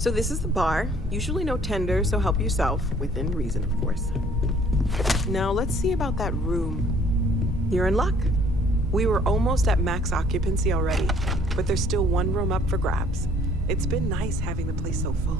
So this is the bar. Usually no tender, so help yourself. Within reason, of course. Now let's see about that room. You're in luck. We were almost at max occupancy already, but there's still one room up for grabs. It's been nice having the place so full.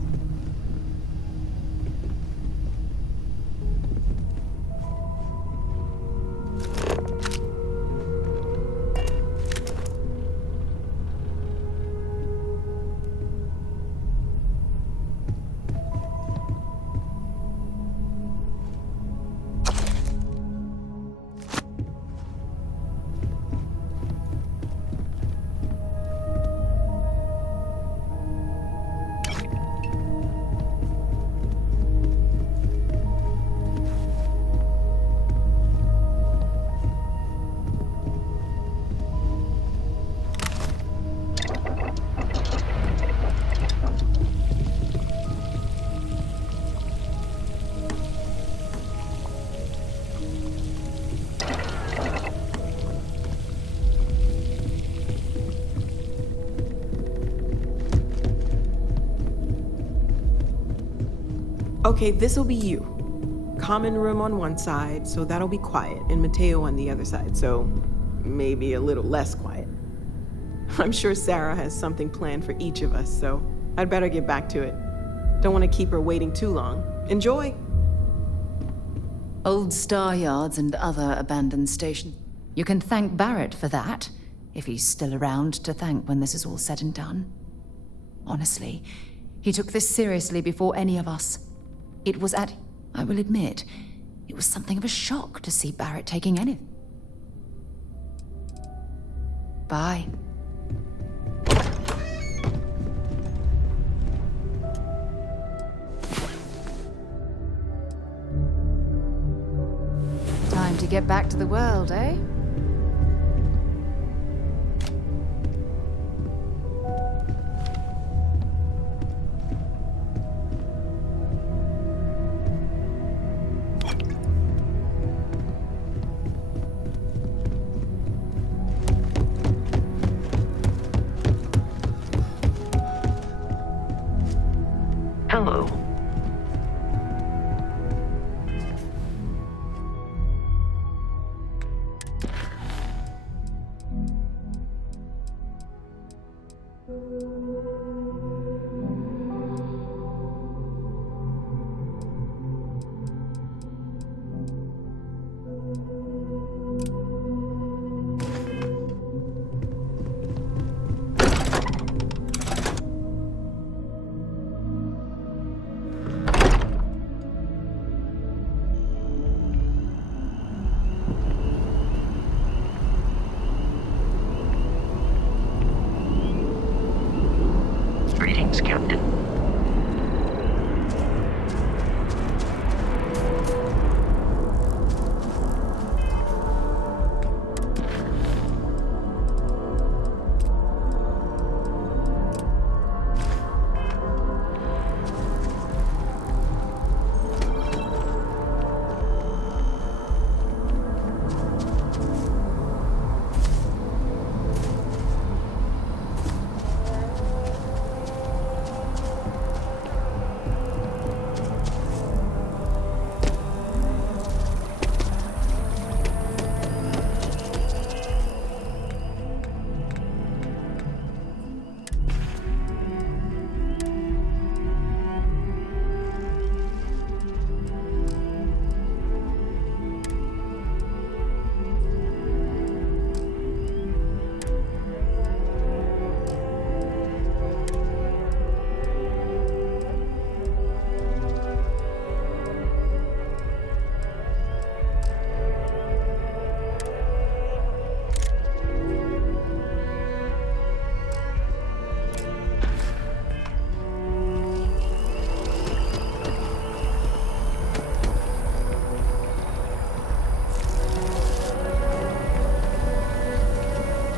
Okay, this'll be you. Common room on one side, so that'll be quiet, and Mateo on the other side, so maybe a little less quiet. I'm sure Sarah has something planned for each of us, so I'd better get back to it. Don't want to keep her waiting too long. Enjoy! Old star yards and other abandoned stations. You can thank Barrett for that, if he's still around to thank when this is all said and done. Honestly, he took this seriously before any of us. I will admit, it was something of a shock to see Barrett taking any. Bye. Time to get back to the world, eh? Hello. Greetings, Captain.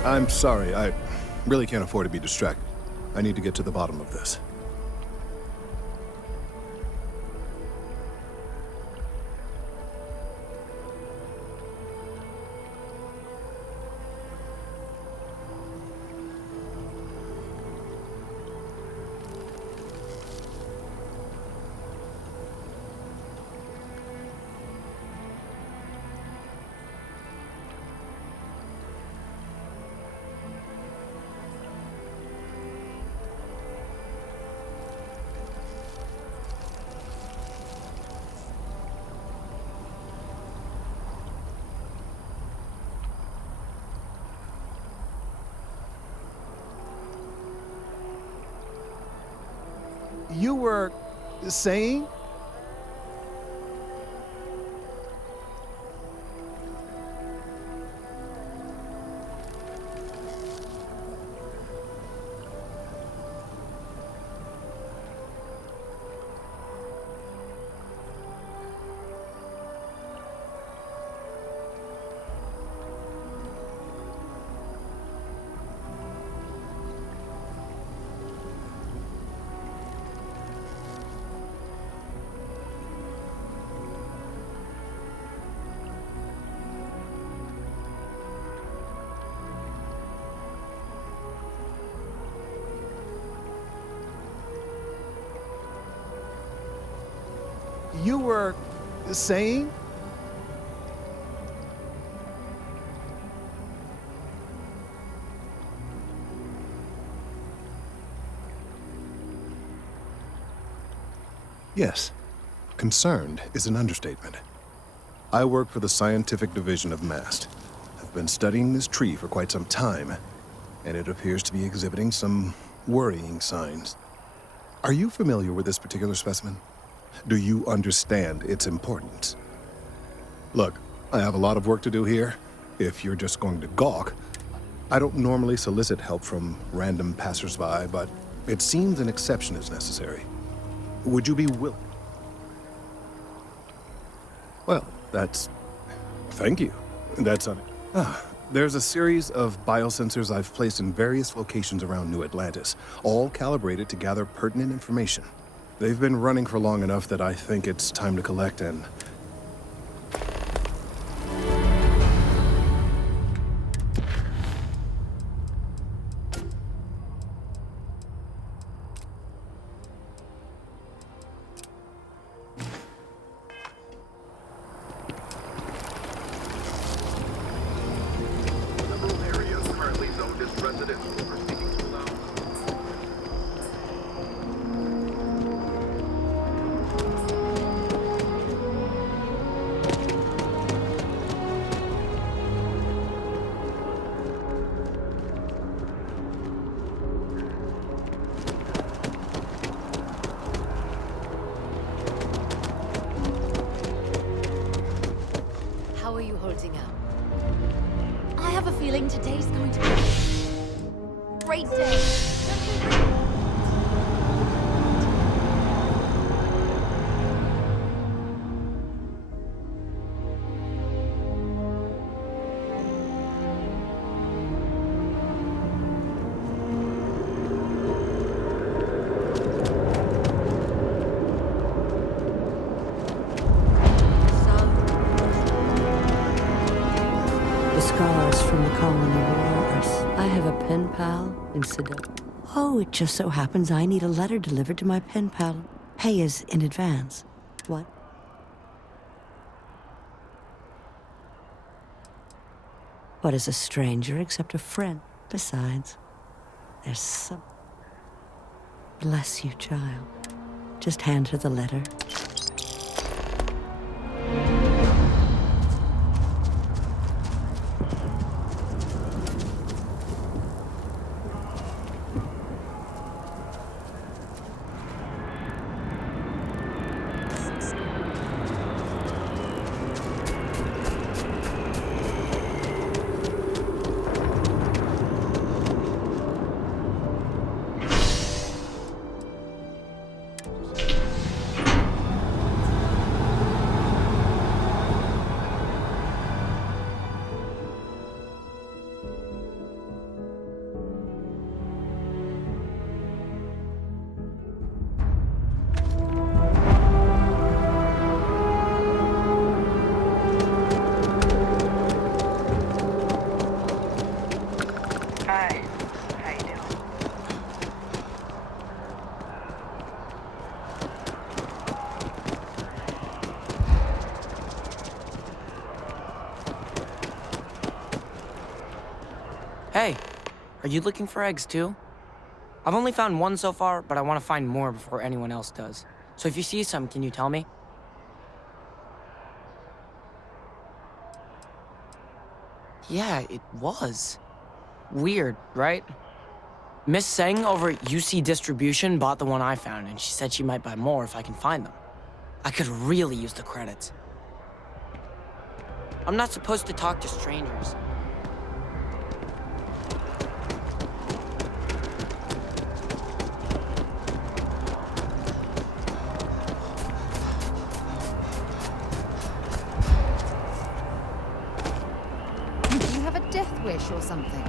I'm sorry, I really can't afford to be distracted. I need to get to the bottom of this. You were saying? You were saying? Yes. Concerned is an understatement. I work for the scientific division of MAST. I've been studying this tree for quite some time, and it appears to be exhibiting some worrying signs. Are you familiar with this particular specimen? Do you understand its importance? Look, I have a lot of work to do here. If you're just going to gawk, I don't normally solicit help from random passersby, but it seems an exception is necessary. Would you be willing? Well, thank you. That's on it. There's a series of biosensors I've placed in various locations around New Atlantis, all calibrated to gather pertinent information. They've been running for long enough that I think it's time to collect and... Several areas currently zoned as residential are seeking to allow. How are you holding up? I have a feeling today's going to be a great day. The scars from the colony wars. I have a pen pal in Sedona. Oh, it just so happens I need a letter delivered to my pen pal. Pay is in advance. What? What is a stranger except a friend? Besides, there's some... Bless you, child. Just hand her the letter. Hi. How you doing? Hey, are you looking for eggs too? I've only found one so far, but I want to find more before anyone else does. So if you see some, can you tell me? Yeah, it was. Weird, right? Miss Seng over at UC Distribution bought the one I found, and she said she might buy more if I can find them. I could really use the credits. I'm not supposed to talk to strangers. Do you have a death wish or something?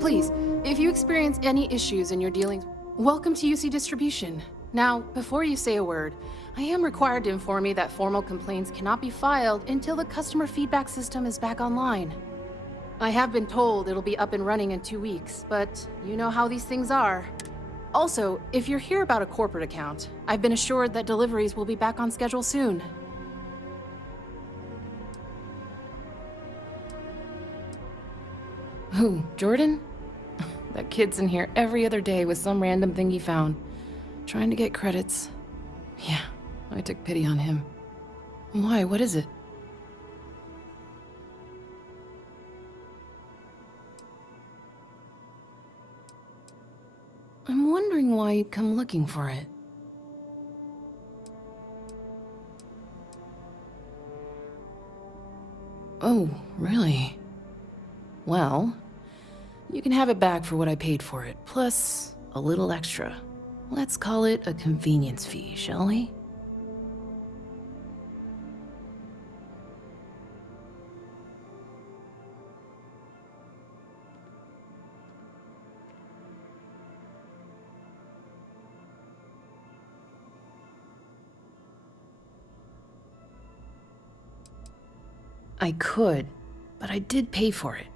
Please, if you experience any issues in your dealings, welcome to UC Distribution. Now, before you say a word, I am required to inform you that formal complaints cannot be filed until the customer feedback system is back online. I have been told it'll be up and running in 2 weeks, but you know how these things are. Also, if you're here about a corporate account, I've been assured that deliveries will be back on schedule soon. Who, Jordan? That kid's in here every other day with some random thing he found, trying to get credits. Yeah, I took pity on him. Why, what is it? I'm wondering why you'd come looking for it. Oh, really? Well, you can have it back for what I paid for it, plus a little extra. Let's call it a convenience fee, shall we? I could, but I did pay for it.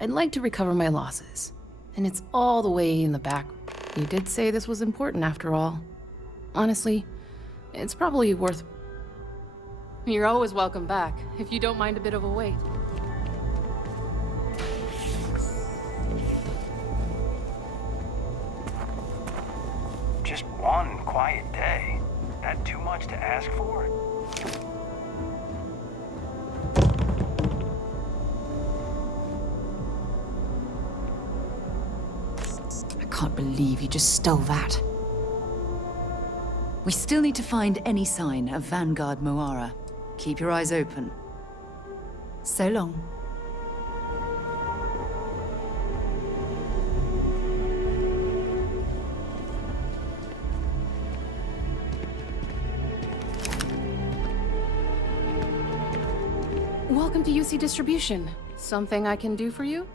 I'd like to recover my losses. And it's all the way in the back. You did say this was important after all. Honestly, it's probably worth... You're always welcome back, if you don't mind a bit of a wait. Just one quiet day. That too much to ask for? I can't believe you just stole that. We still need to find any sign of Vanguard Moara. Keep your eyes open. So long. Welcome to UC Distribution. Something I can do for you?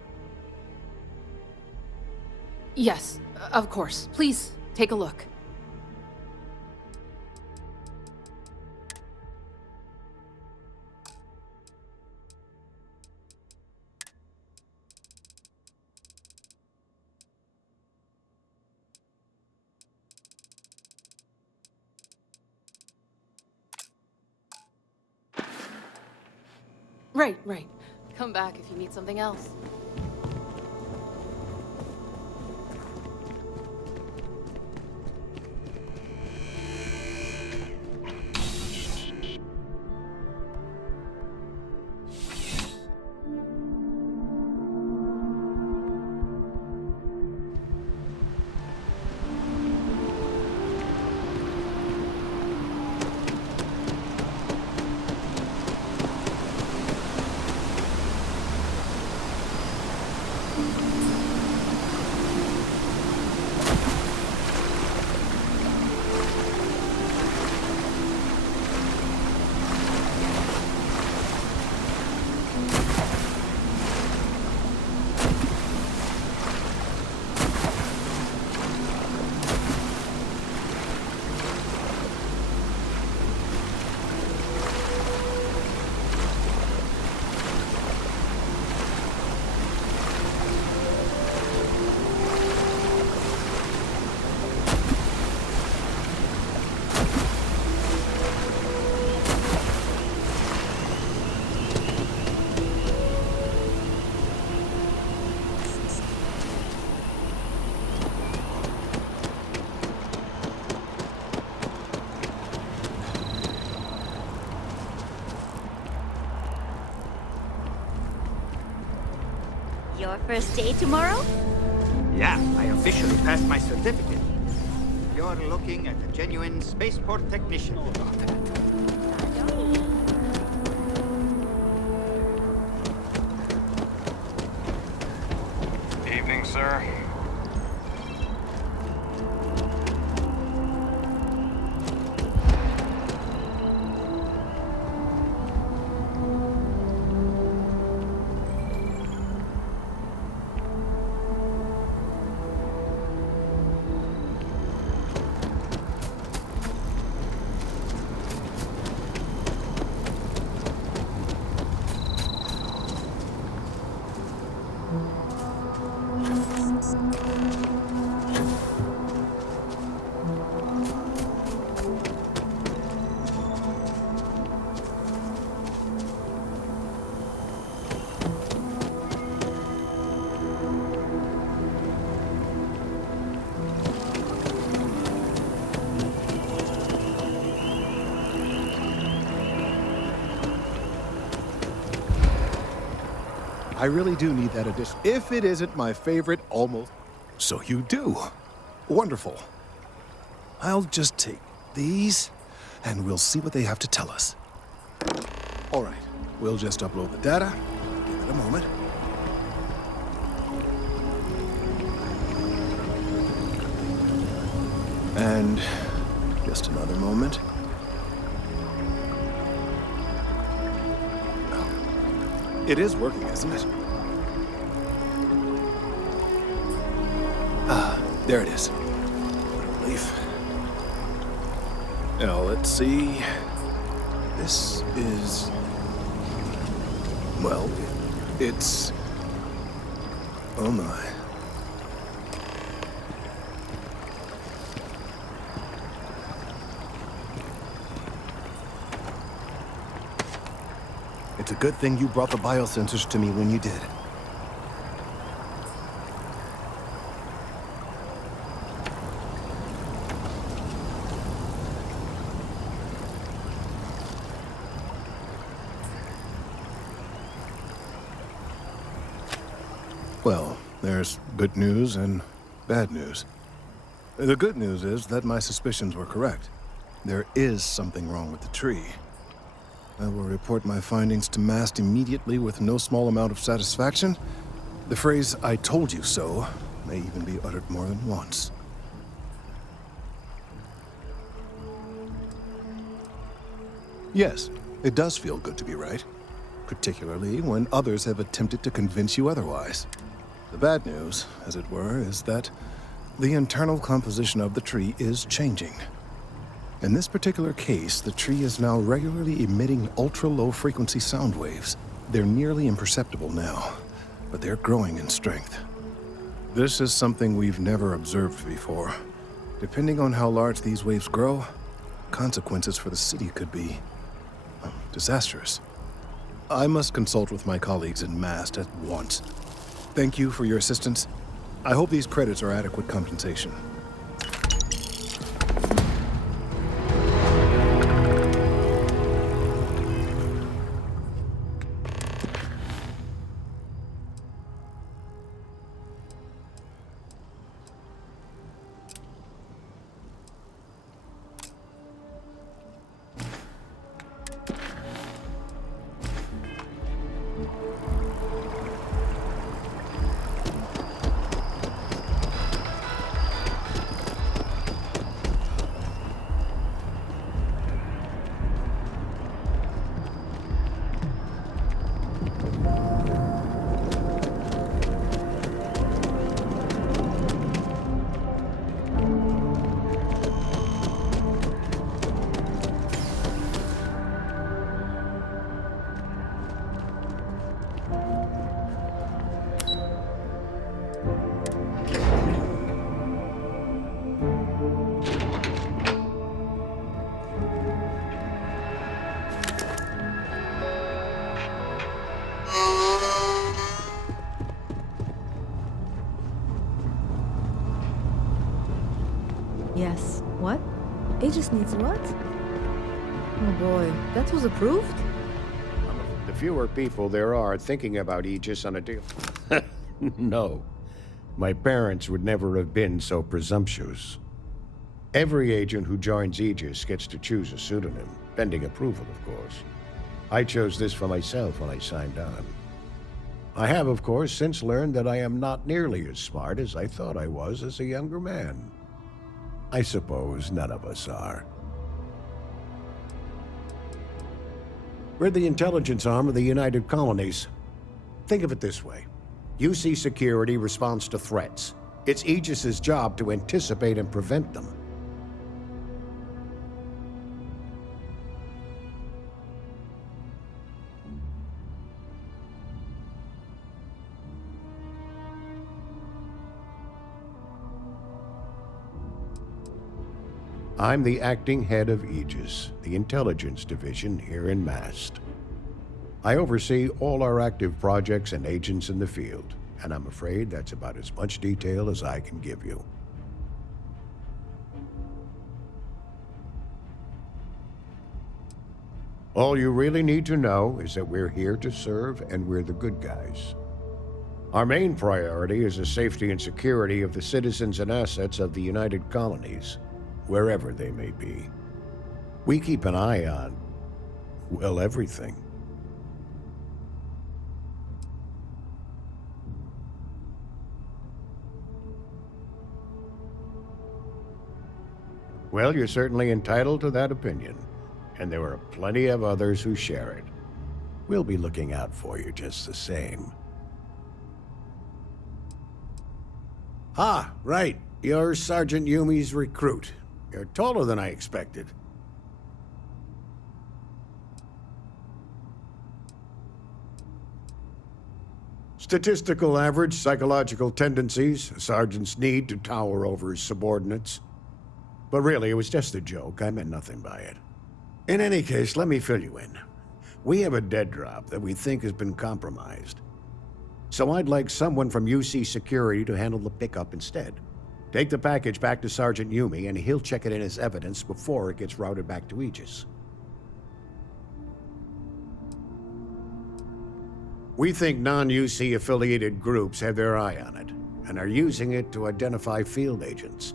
Yes, of course. Please, take a look. Right. Come back if you need something else. Your first day tomorrow? Yeah, I officially passed my certificate. You're looking at a genuine spaceport technician. Evening, sir. I really do need that addition. If it isn't my favorite, almost. So you do. Wonderful. I'll just take these, and we'll see what they have to tell us. All right, we'll just upload the data. Give it a moment. And just another moment. It is working, isn't it? Ah, there it is. What a relief. Now, let's see. This is... well, it's... oh my. It's a good thing you brought the biosensors to me when you did. Well, there's good news and bad news. The good news is that my suspicions were correct. There is something wrong with the tree. I will report my findings to MAST immediately with no small amount of satisfaction. The phrase, "I told you so," may even be uttered more than once. Yes, it does feel good to be right, particularly when others have attempted to convince you otherwise. The bad news, as it were, is that the internal composition of the tree is changing. In this particular case, the tree is now regularly emitting ultra-low frequency sound waves. They're nearly imperceptible now, but they're growing in strength. This is something we've never observed before. Depending on how large these waves grow, consequences for the city could be disastrous. I must consult with my colleagues in MAST at once. Thank you for your assistance. I hope these credits are adequate compensation. Yes. What? Aegis needs what? Oh boy, that was approved? The fewer people there are thinking about Aegis on a deal. No. My parents would never have been so presumptuous. Every agent who joins Aegis gets to choose a pseudonym, pending approval, of course. I chose this for myself when I signed on. I have, of course, since learned that I am not nearly as smart as I thought I was as a younger man. I suppose none of us are. We're the intelligence arm of the United Colonies. Think of it this way. UC Security responds to threats. It's Aegis's job to anticipate and prevent them. I'm the acting head of Aegis, the intelligence division here in Mast. I oversee all our active projects and agents in the field, and I'm afraid that's about as much detail as I can give you. All you really need to know is that we're here to serve and we're the good guys. Our main priority is the safety and security of the citizens and assets of the United Colonies, wherever they may be. We keep an eye on, well, everything. Well, you're certainly entitled to that opinion, and there are plenty of others who share it. We'll be looking out for you just the same. Ah, right. You're Sergeant Yumi's recruit. You're taller than I expected. Statistical average psychological tendencies, a sergeant's need to tower over his subordinates. But really, it was just a joke. I meant nothing by it. In any case, let me fill you in. We have a dead drop that we think has been compromised. So I'd like someone from UC Security to handle the pickup instead. Take the package back to Sergeant Yumi, and he'll check it in as evidence before it gets routed back to Aegis. We think non-UC affiliated groups have their eye on it, and are using it to identify field agents.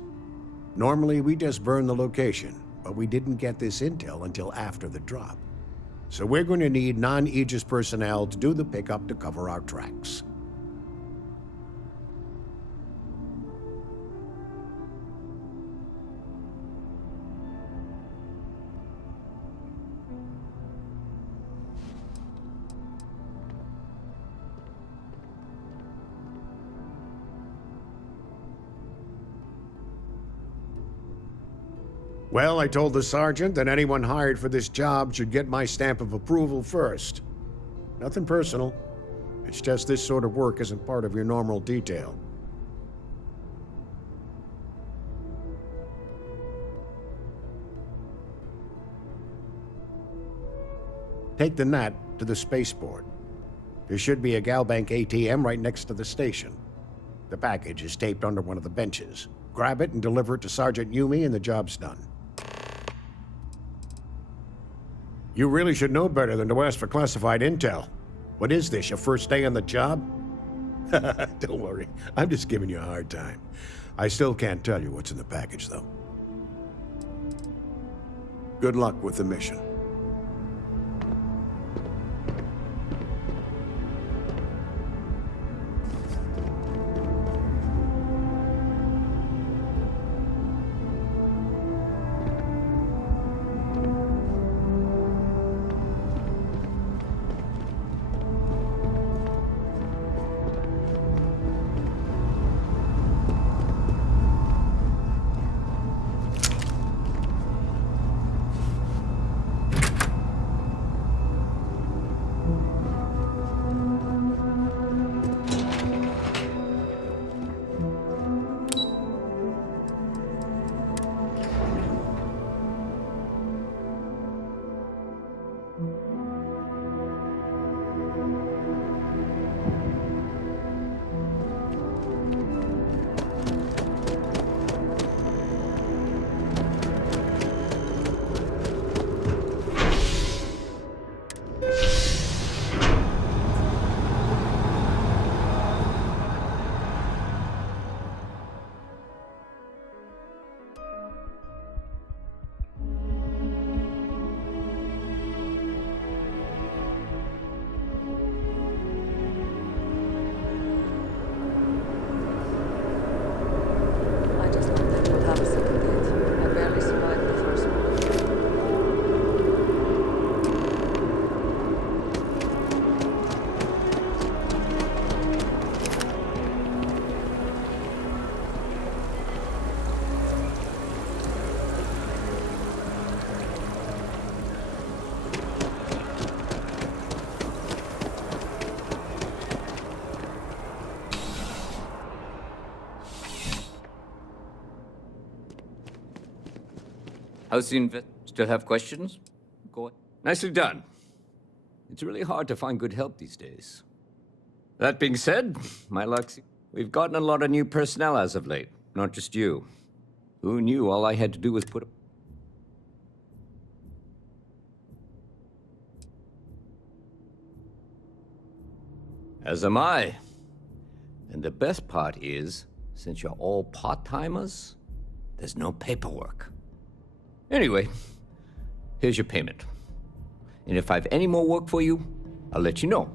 Normally, we just burn the location, but we didn't get this intel until after the drop. So we're going to need non-Aegis personnel to do the pickup to cover our tracks. Well, I told the sergeant that anyone hired for this job should get my stamp of approval first. Nothing personal. It's just this sort of work isn't part of your normal detail. Take the Nat to the spaceport. There should be a Galbank ATM right next to the station. The package is taped under one of the benches. Grab it and deliver it to Sergeant Yumi and the job's done. You really should know better than to ask for classified intel. What is this, your first day on the job? Don't worry, I'm just giving you a hard time. I still can't tell you what's in the package, though. Good luck with the mission. How's the Still have questions? Go on. Nicely done. It's really hard to find good help these days. That being said, my luck's... We've gotten a lot of new personnel as of late, not just you. Who knew all I had to do was put... As am I. And the best part is, since you're all part-timers, there's no paperwork. Anyway, here's your payment. And if I have any more work for you, I'll let you know.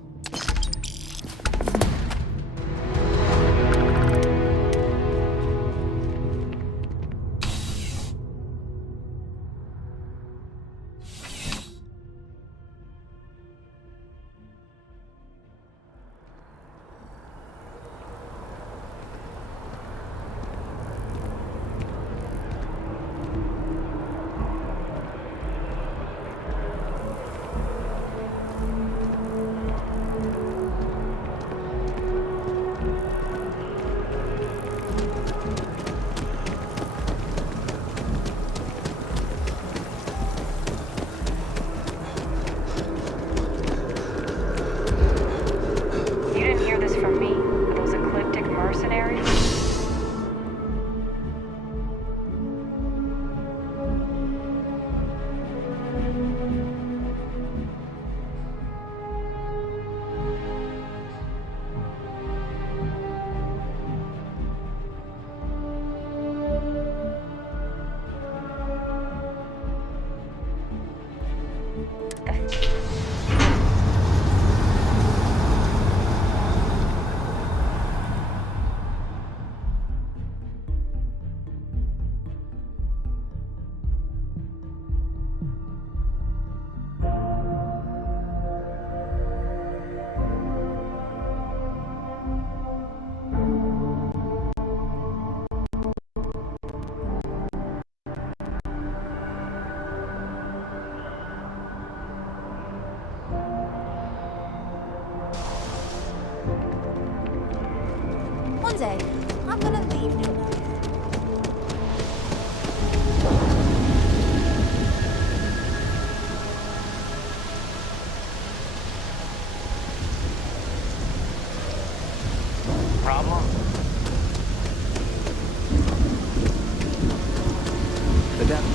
One day, I'm gonna leave New York. Problem?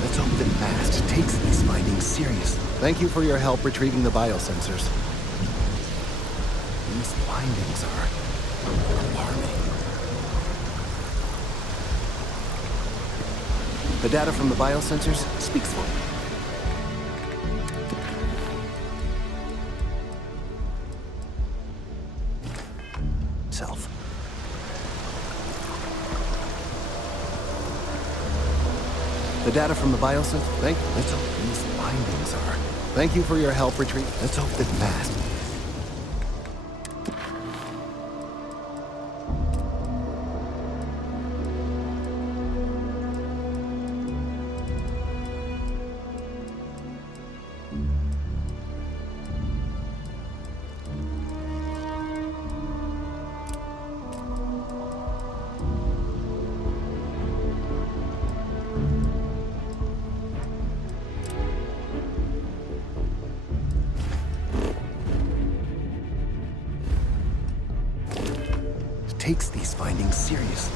Let's hope that Mast takes these findings seriously. Thank you for your help retrieving the biosensors. These findings are alarming. The data from the biosensors speaks for me. Self. The data from the biosensor. Let's hope these findings are. Thank you for your help retrieving. Let's hope that Mast. Takes these findings seriously.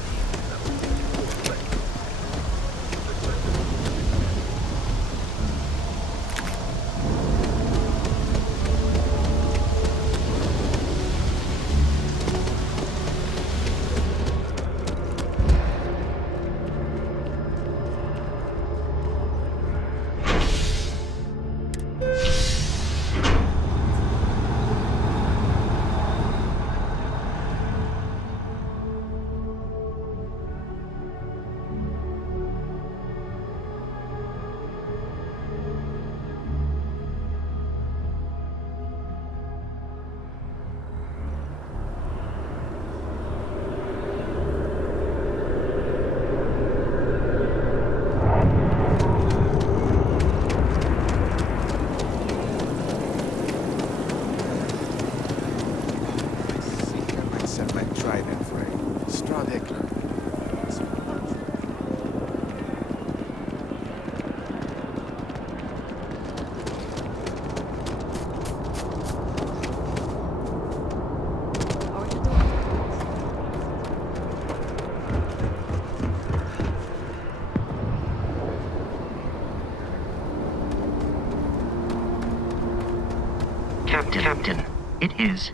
is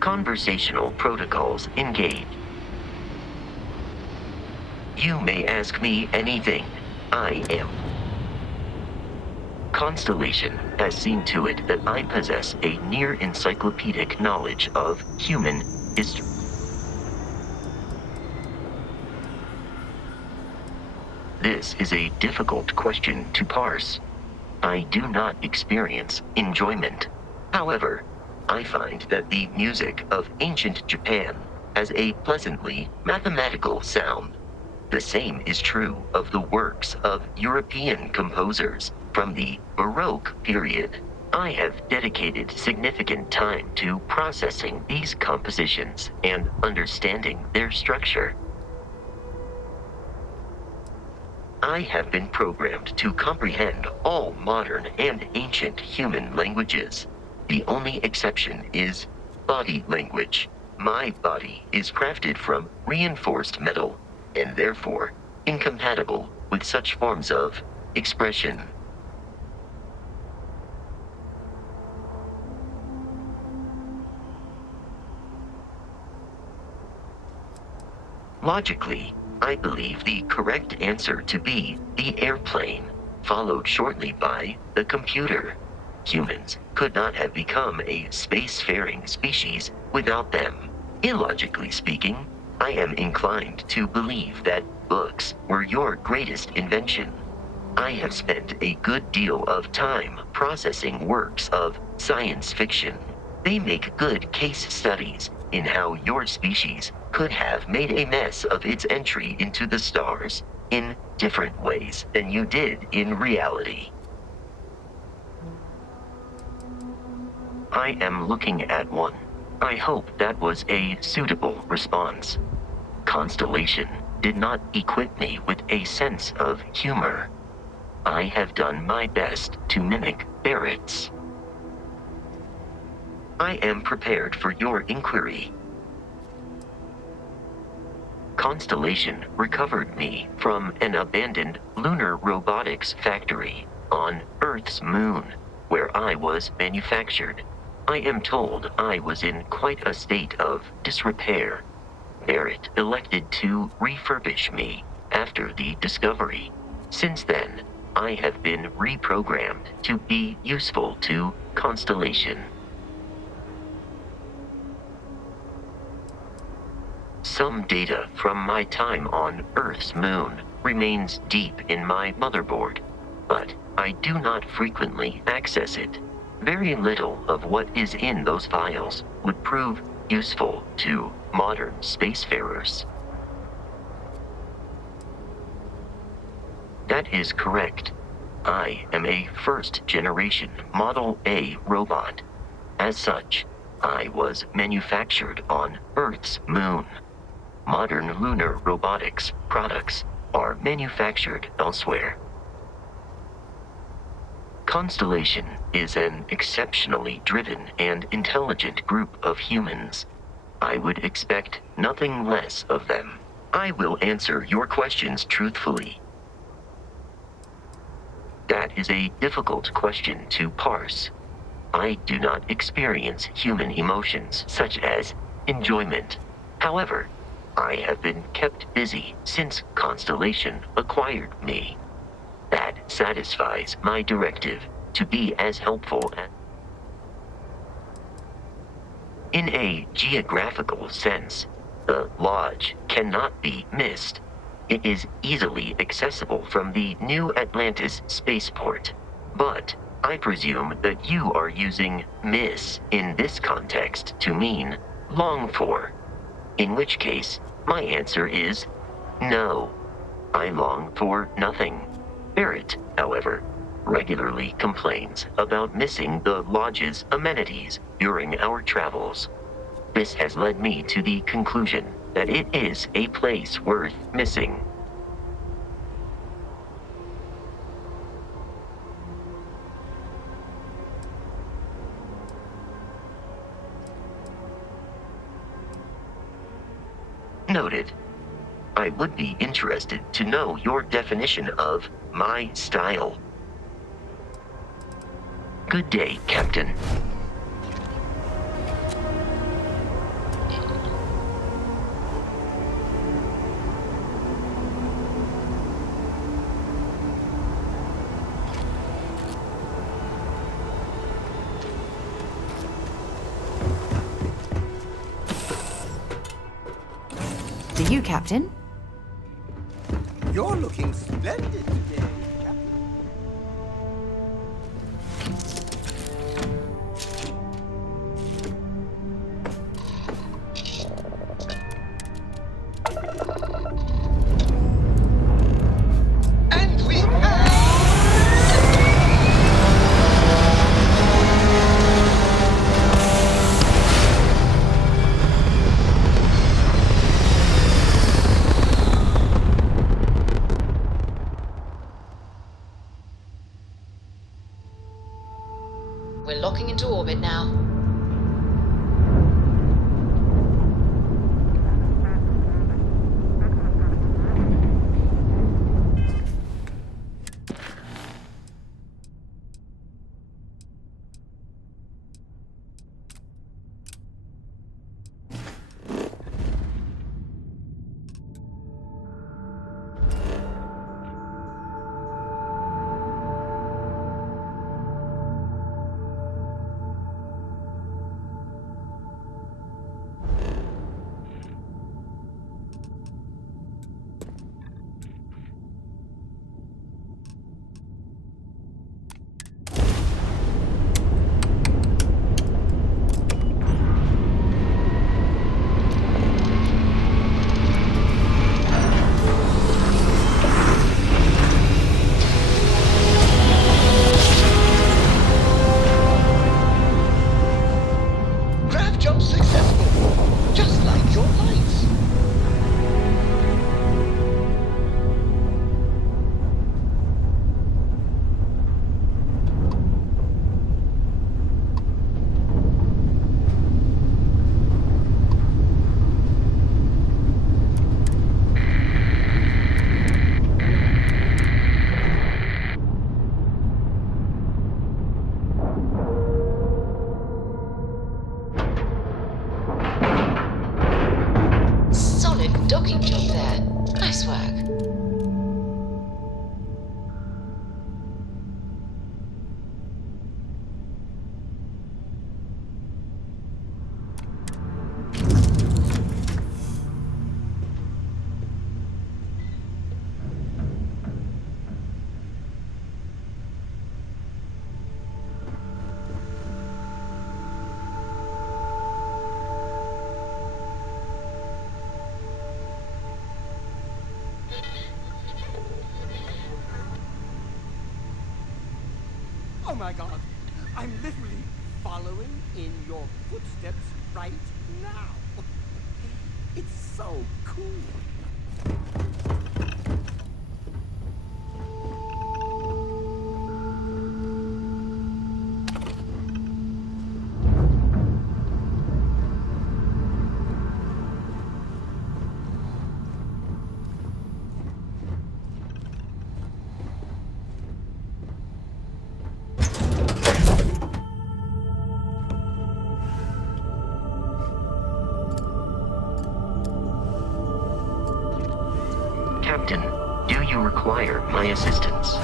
conversational protocols engaged. You may ask me anything. I am. Constellation has seen to it that I possess a near encyclopedic knowledge of human history. This is a difficult question to parse. I do not experience enjoyment. However, I find that the music of ancient Japan has a pleasantly mathematical sound. The same is true of the works of European composers from the Baroque period. I have dedicated significant time to processing these compositions and understanding their structure. I have been programmed to comprehend all modern and ancient human languages. The only exception is body language. My body is crafted from reinforced metal and therefore incompatible with such forms of expression. Logically, I believe the correct answer to be the airplane, followed shortly by the computer. Humans could not have become a spacefaring species without them. Illogically speaking, I am inclined to believe that books were your greatest invention. I have spent a good deal of time processing works of science fiction. They make good case studies in how your species could have made a mess of its entry into the stars in different ways than you did in reality. I am looking at one. I hope that was a suitable response. Constellation did not equip me with a sense of humor. I have done my best to mimic Barrett's. I am prepared for your inquiry. Constellation recovered me from an abandoned lunar robotics factory on Earth's moon, where I was manufactured. I am told I was in quite a state of disrepair. Barrett elected to refurbish me after the discovery. Since then, I have been reprogrammed to be useful to Constellation. Some data from my time on Earth's moon remains deep in my motherboard, but I do not frequently access it. Very little of what is in those files would prove useful to modern spacefarers. That is correct. I am a first-generation Model A robot. As such, I was manufactured on Earth's moon. Modern lunar robotics products are manufactured elsewhere. Constellation is an exceptionally driven and intelligent group of humans. I would expect nothing less of them. I will answer your questions truthfully. That is a difficult question to parse. I do not experience human emotions such as enjoyment. However, I have been kept busy since Constellation acquired me. That satisfies my directive to be as helpful as... In a geographical sense, the Lodge cannot be missed. It is easily accessible from the New Atlantis spaceport. But I presume that you are using miss in this context to mean long for. In which case, my answer is no. I long for nothing. Barrett, however, regularly complains about missing the Lodge's amenities during our travels. This has led me to the conclusion that it is a place worth missing. Noted. I would be interested to know your definition of my style. Good day, Captain. Do you, Captain? You're looking splendid today, Captain. And we We're locking into orbit now. grav jump successful, just like your lights. Solid docking job there. Nice work. Oh my god, I'm literally following in your footsteps right now. It's so cool. Captain, do you require my assistance?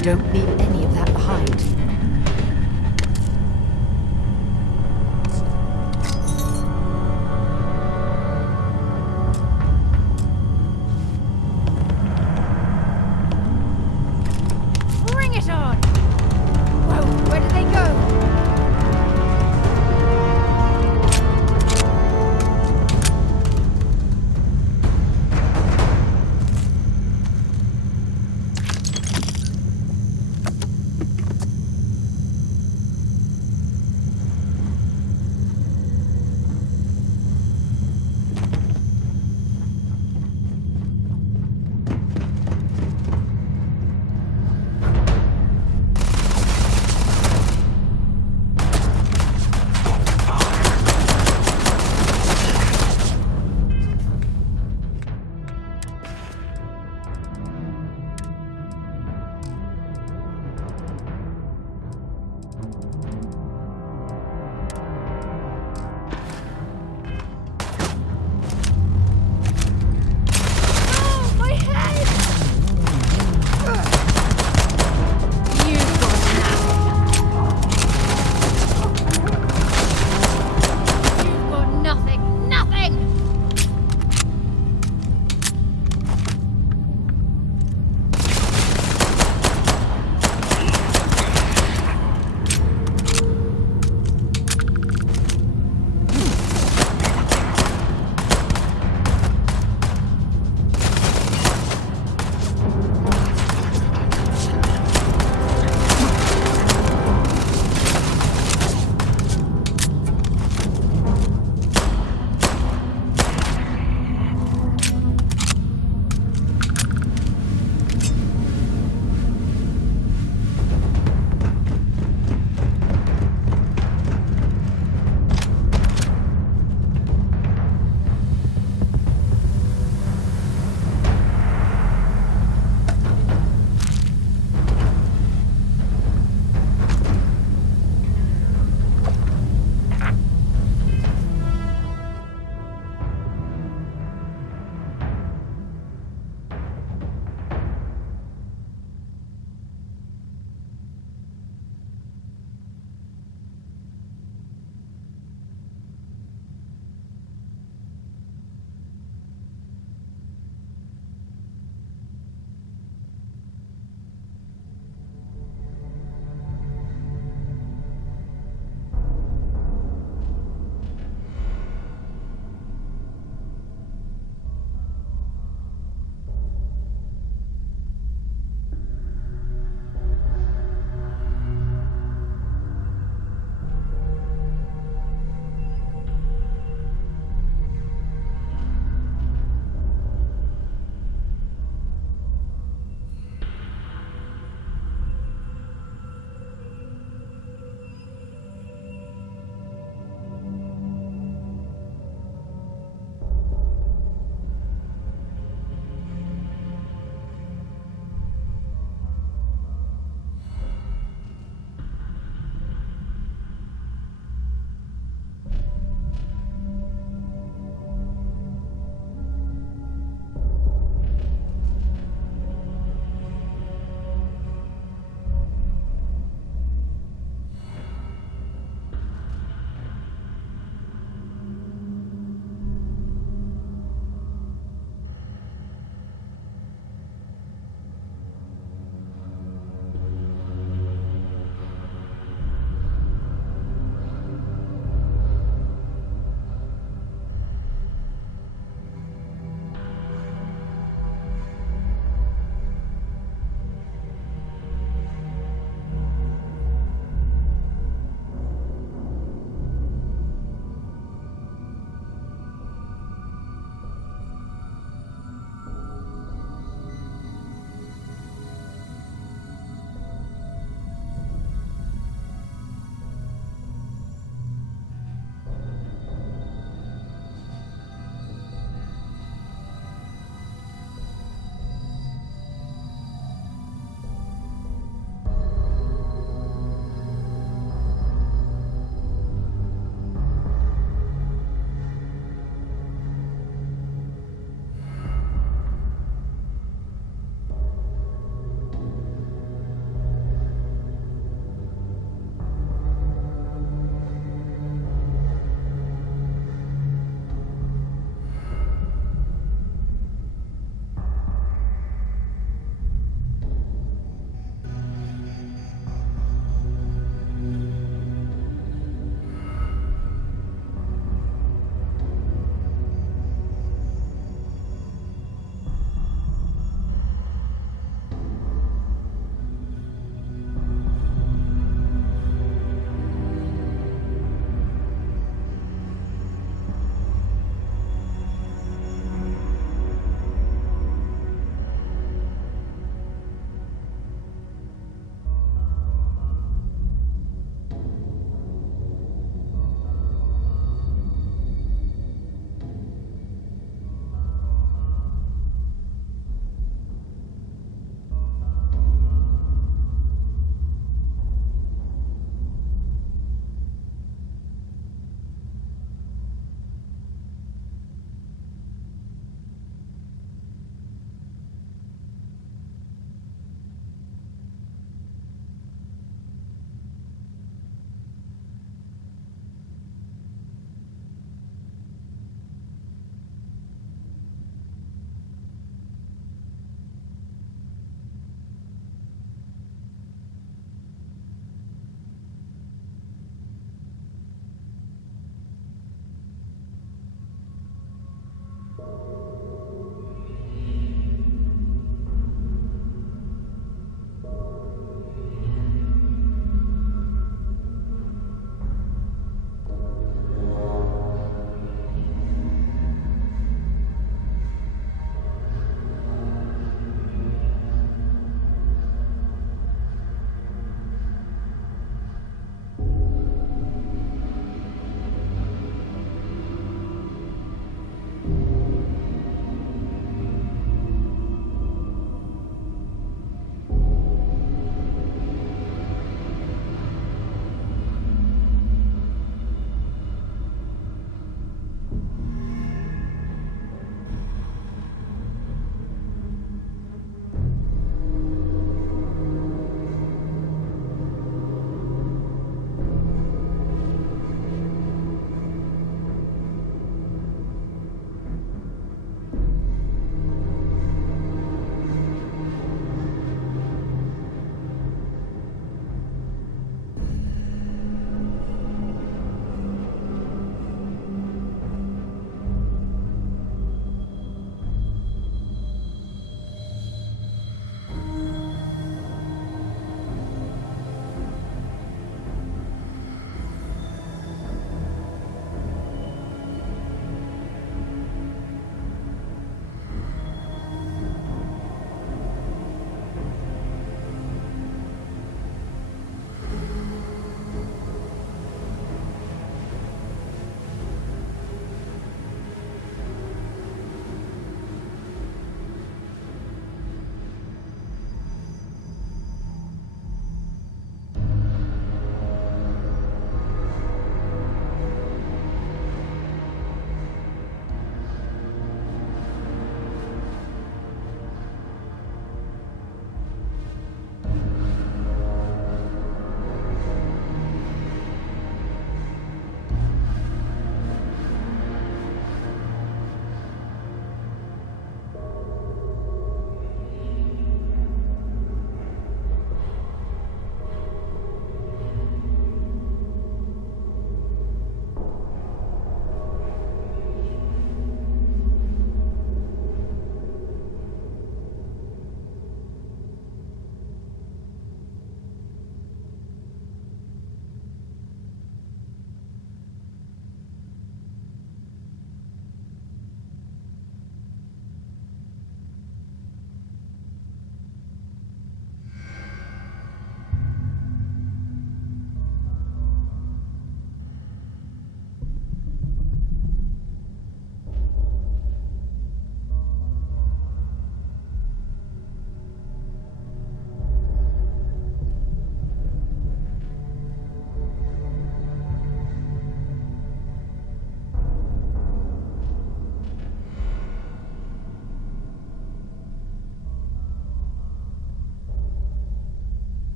Don't leave any of that behind. Bring it on! Whoa, where did they go?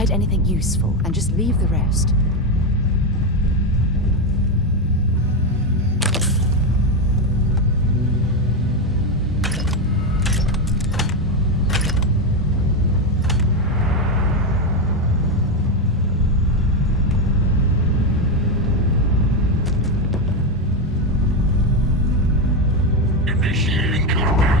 Hide anything useful and just leave the rest. Initiating combat.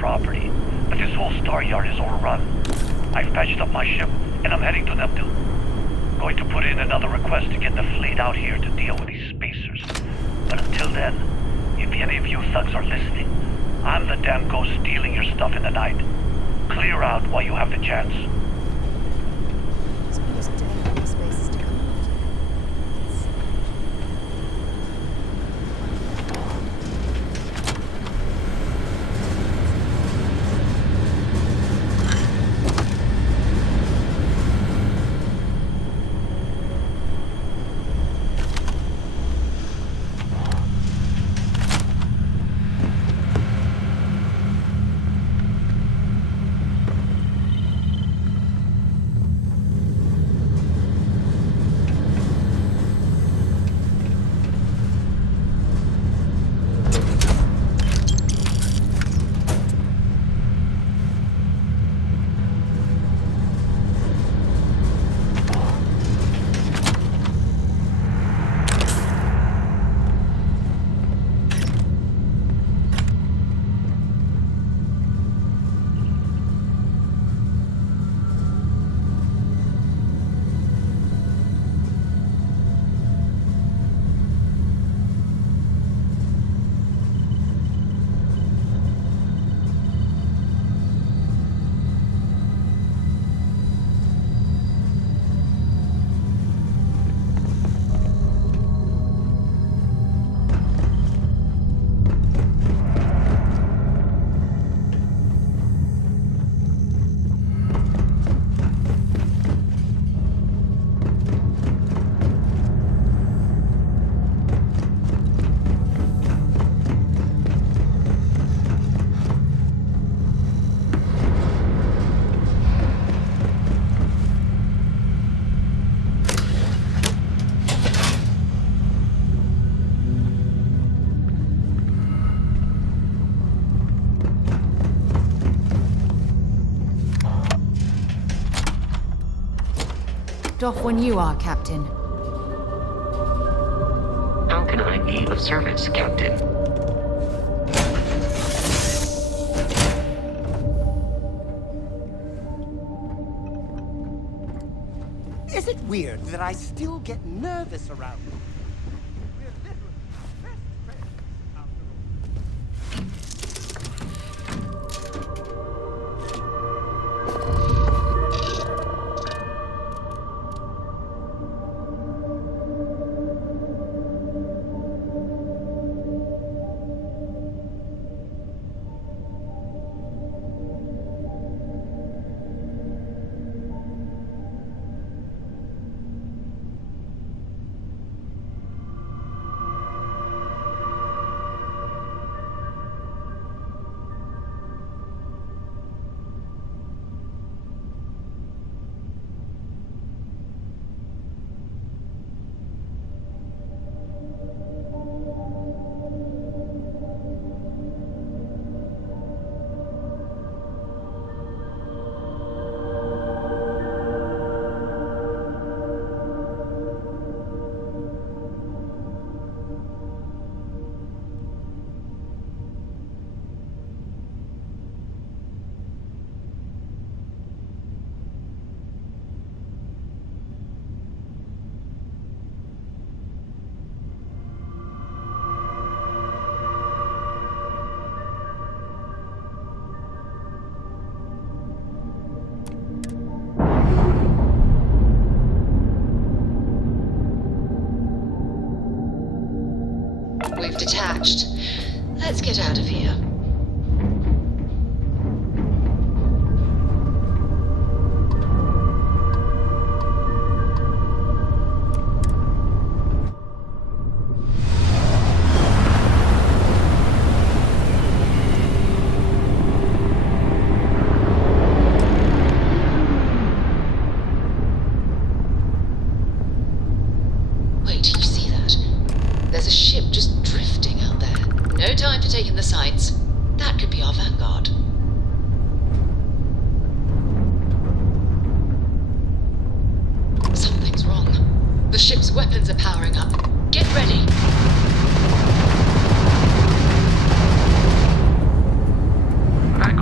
property, but this whole star yard is overrun. I've patched up my ship, and I'm heading to Neptune. Going to put in another request to get the fleet out here to deal with these spacers. But until then, if any of you thugs are listening, I'm the damn ghost stealing your stuff in the night. Clear out while you have the chance. Off when you are, Captain. How can I be of service, Captain? Is it weird that I still get nervous around you? We're literally best friends after all. We've detached. Let's get out of here. Wait, do you see that? There's a ship just drifting out there. No time to take in the sights. That could be our vanguard. Something's wrong. The ship's weapons are powering up. Get ready. That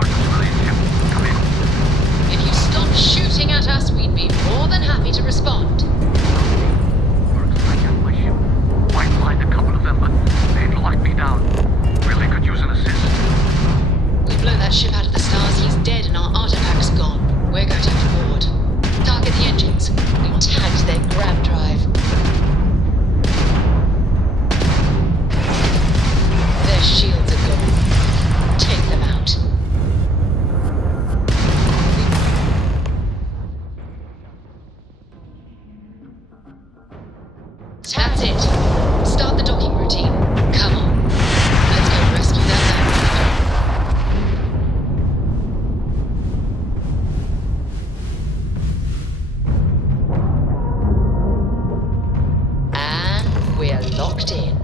locked in.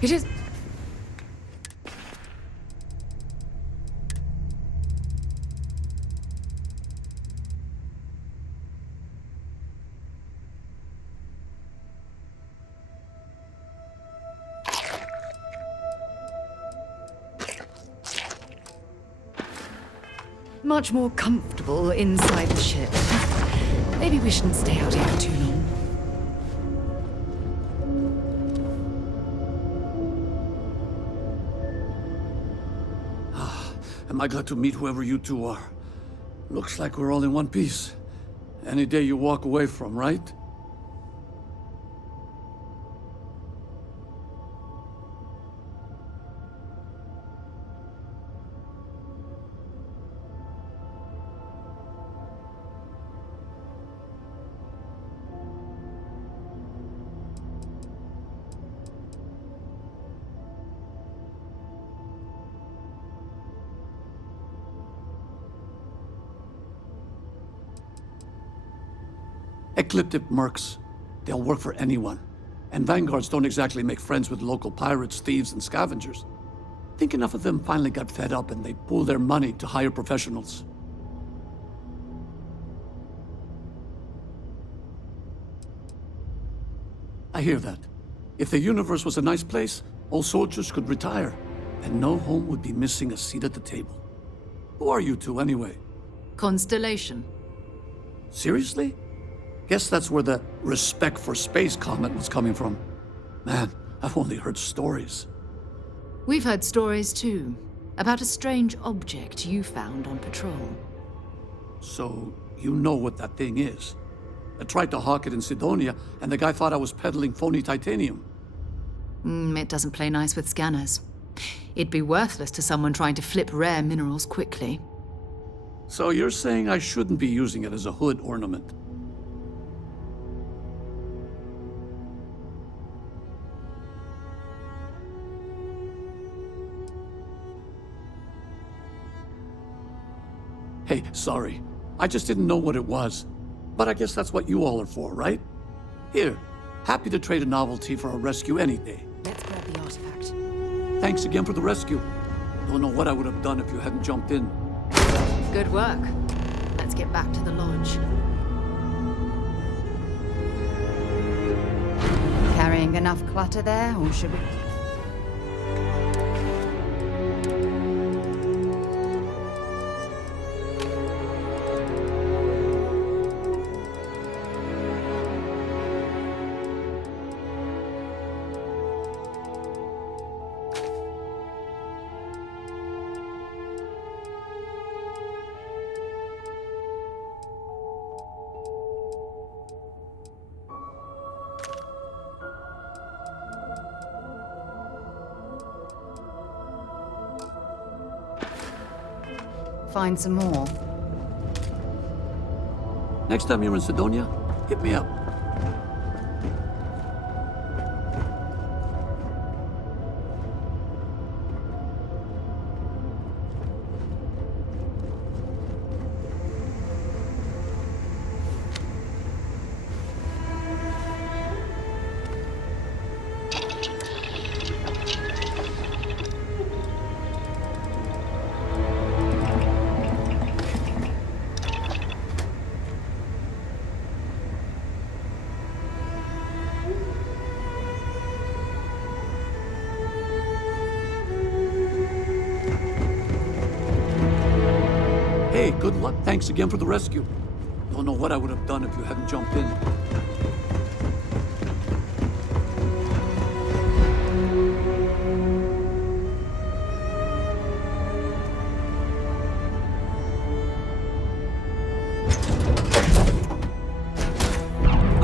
It is... much more comfortable inside the ship. Maybe we shouldn't stay out here for too long. Am I glad to meet whoever you two are. Looks like we're all in one piece. Any day you walk away from, right? Ecliptic mercs. They'll work for anyone. And vanguards don't exactly make friends with local pirates, thieves, and scavengers. Think enough of them finally got fed up and they pool their money to hire professionals. I hear that. If the universe was a nice place, all soldiers could retire, and no home would be missing a seat at the table. Who are you two, anyway? Constellation. Seriously? Guess that's where the respect for space comment was coming from. Man, I've only heard stories. We've heard stories too, about a strange object you found on patrol. So, you know what that thing is? I tried to hawk it in Sidonia, and the guy thought I was peddling phony titanium. It doesn't play nice with scanners. It'd be worthless to someone trying to flip rare minerals quickly. So you're saying I shouldn't be using it as a hood ornament? Hey, sorry. I just didn't know what it was. But I guess that's what you all are for, right? Here, happy to trade a novelty for a rescue any day. Let's grab the artifact. Thanks again for the rescue. Don't know what I would have done if you hadn't jumped in. Good work. Let's get back to the lodge. Carrying enough clutter there, or should we... Find some more. Next time you're in Sidonia, hit me up. Hey, good luck. Thanks again for the rescue. Don't know what I would have done if you hadn't jumped in.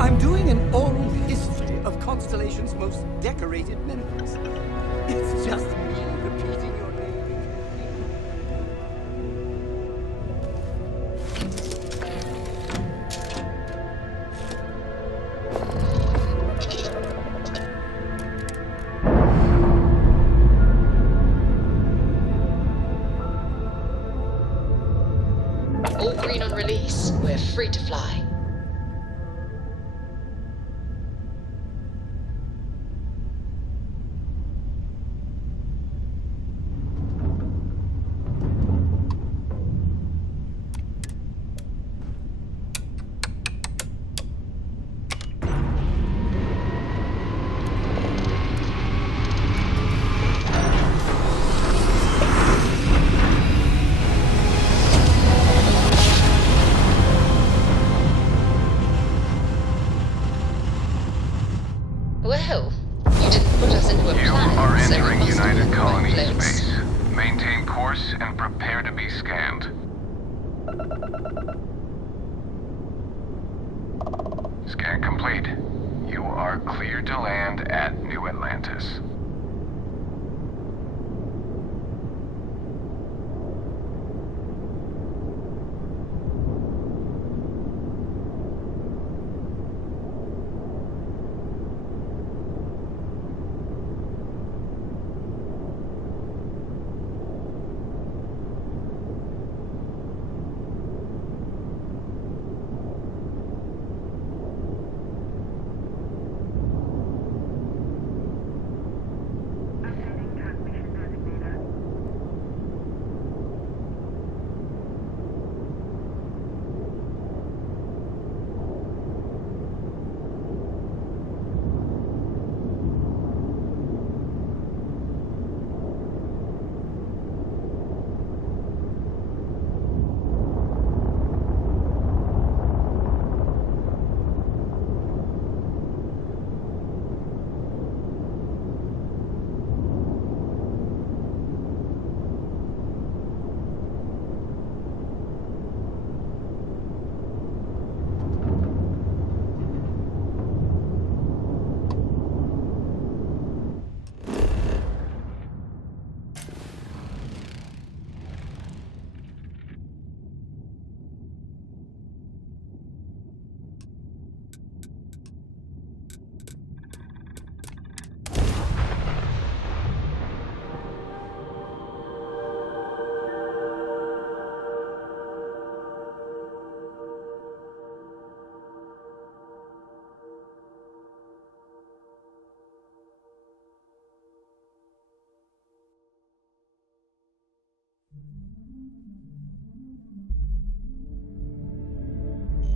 I'm doing an oral history of Constellation's most decorated members. It's just me repeating your name. All green on release. We're free to fly. Well, you didn't put us into a plan. You are so entering we must United walk Colony right place. space. Maintain course and prepare to be scanned. Scan complete. You are clear to land at New Atlantis.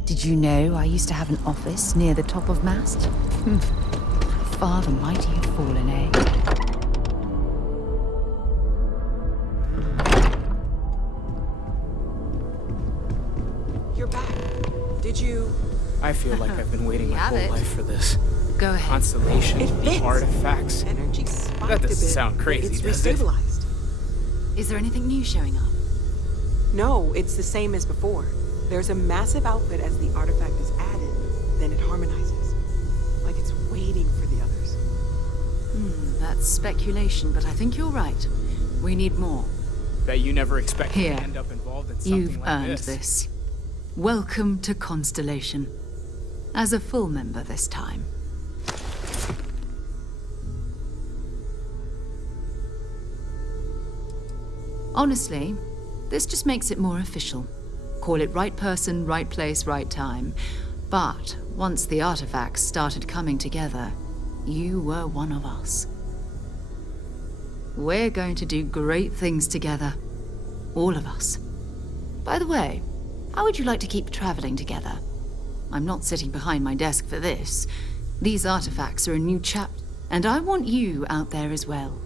Did you know I used to have an office near the top of Mast? How far the mighty have fallen, eh? You're back. Did you... I feel like I've been waiting my have whole it. life for this. Go ahead. Constellation, It the fits. artifacts. Energy spiked That a doesn't bit, sound but crazy, it's does it? restabilized. Is there anything new showing up? No, it's the same as before. There's a massive output as the artifact is added, then it harmonizes. Like it's waiting for the others. That's speculation, but I think you're right. We need more. Bet you never expected Here. to end up involved in something You've like earned this. this. Welcome to Constellation. As a full member this time. Honestly, this just makes it more official. Call it right person, right place, right time. But once the artifacts started coming together, you were one of us. We're going to do great things together. All of us. By the way, how would you like to keep traveling together? I'm not sitting behind my desk for this. These artifacts are a new chapter, and I want you out there as well.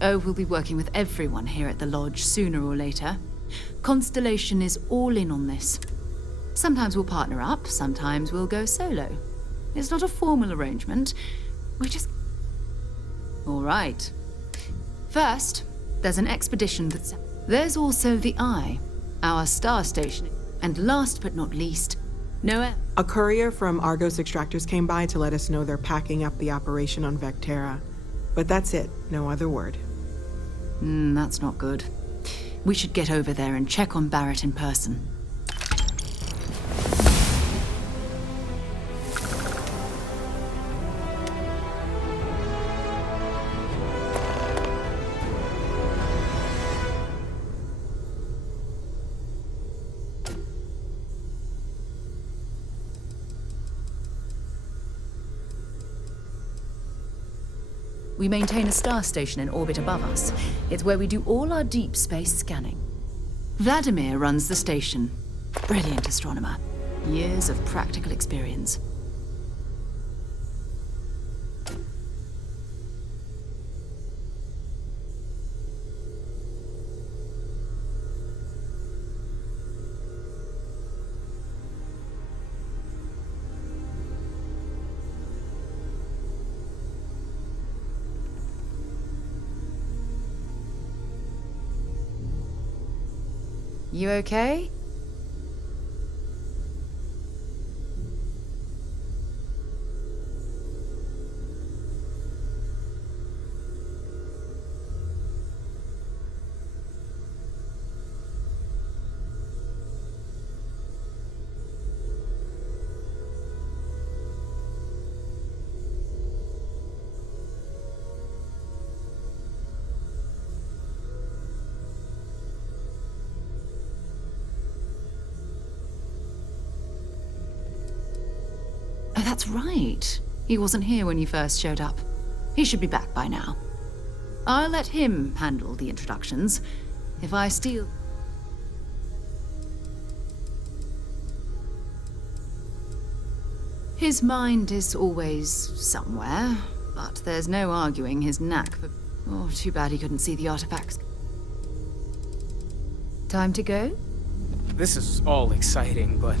Oh, we'll be working with everyone here at the lodge sooner or later. Constellation is all in on this. Sometimes we'll partner up, sometimes we'll go solo. It's not a formal arrangement. We just... All right. First, there's an expedition that's... There's also the Eye, our star station. And last but not least, Noel. A courier from Argos Extractors came by to let us know they're packing up the operation on Vectera. But that's it, no other word. That's not good. We should get over there and check on Barrett in person. We maintain a star station in orbit above us. It's where we do all our deep space scanning. Vladimir runs the station. Brilliant astronomer. Years of practical experience. You okay? Oh, that's right. He wasn't here when you first showed up. He should be back by now. I'll let him handle the introductions. If I steal... His mind is always somewhere, but there's no arguing his knack for... Oh, too bad he couldn't see the artifacts. Time to go? This is all exciting, but...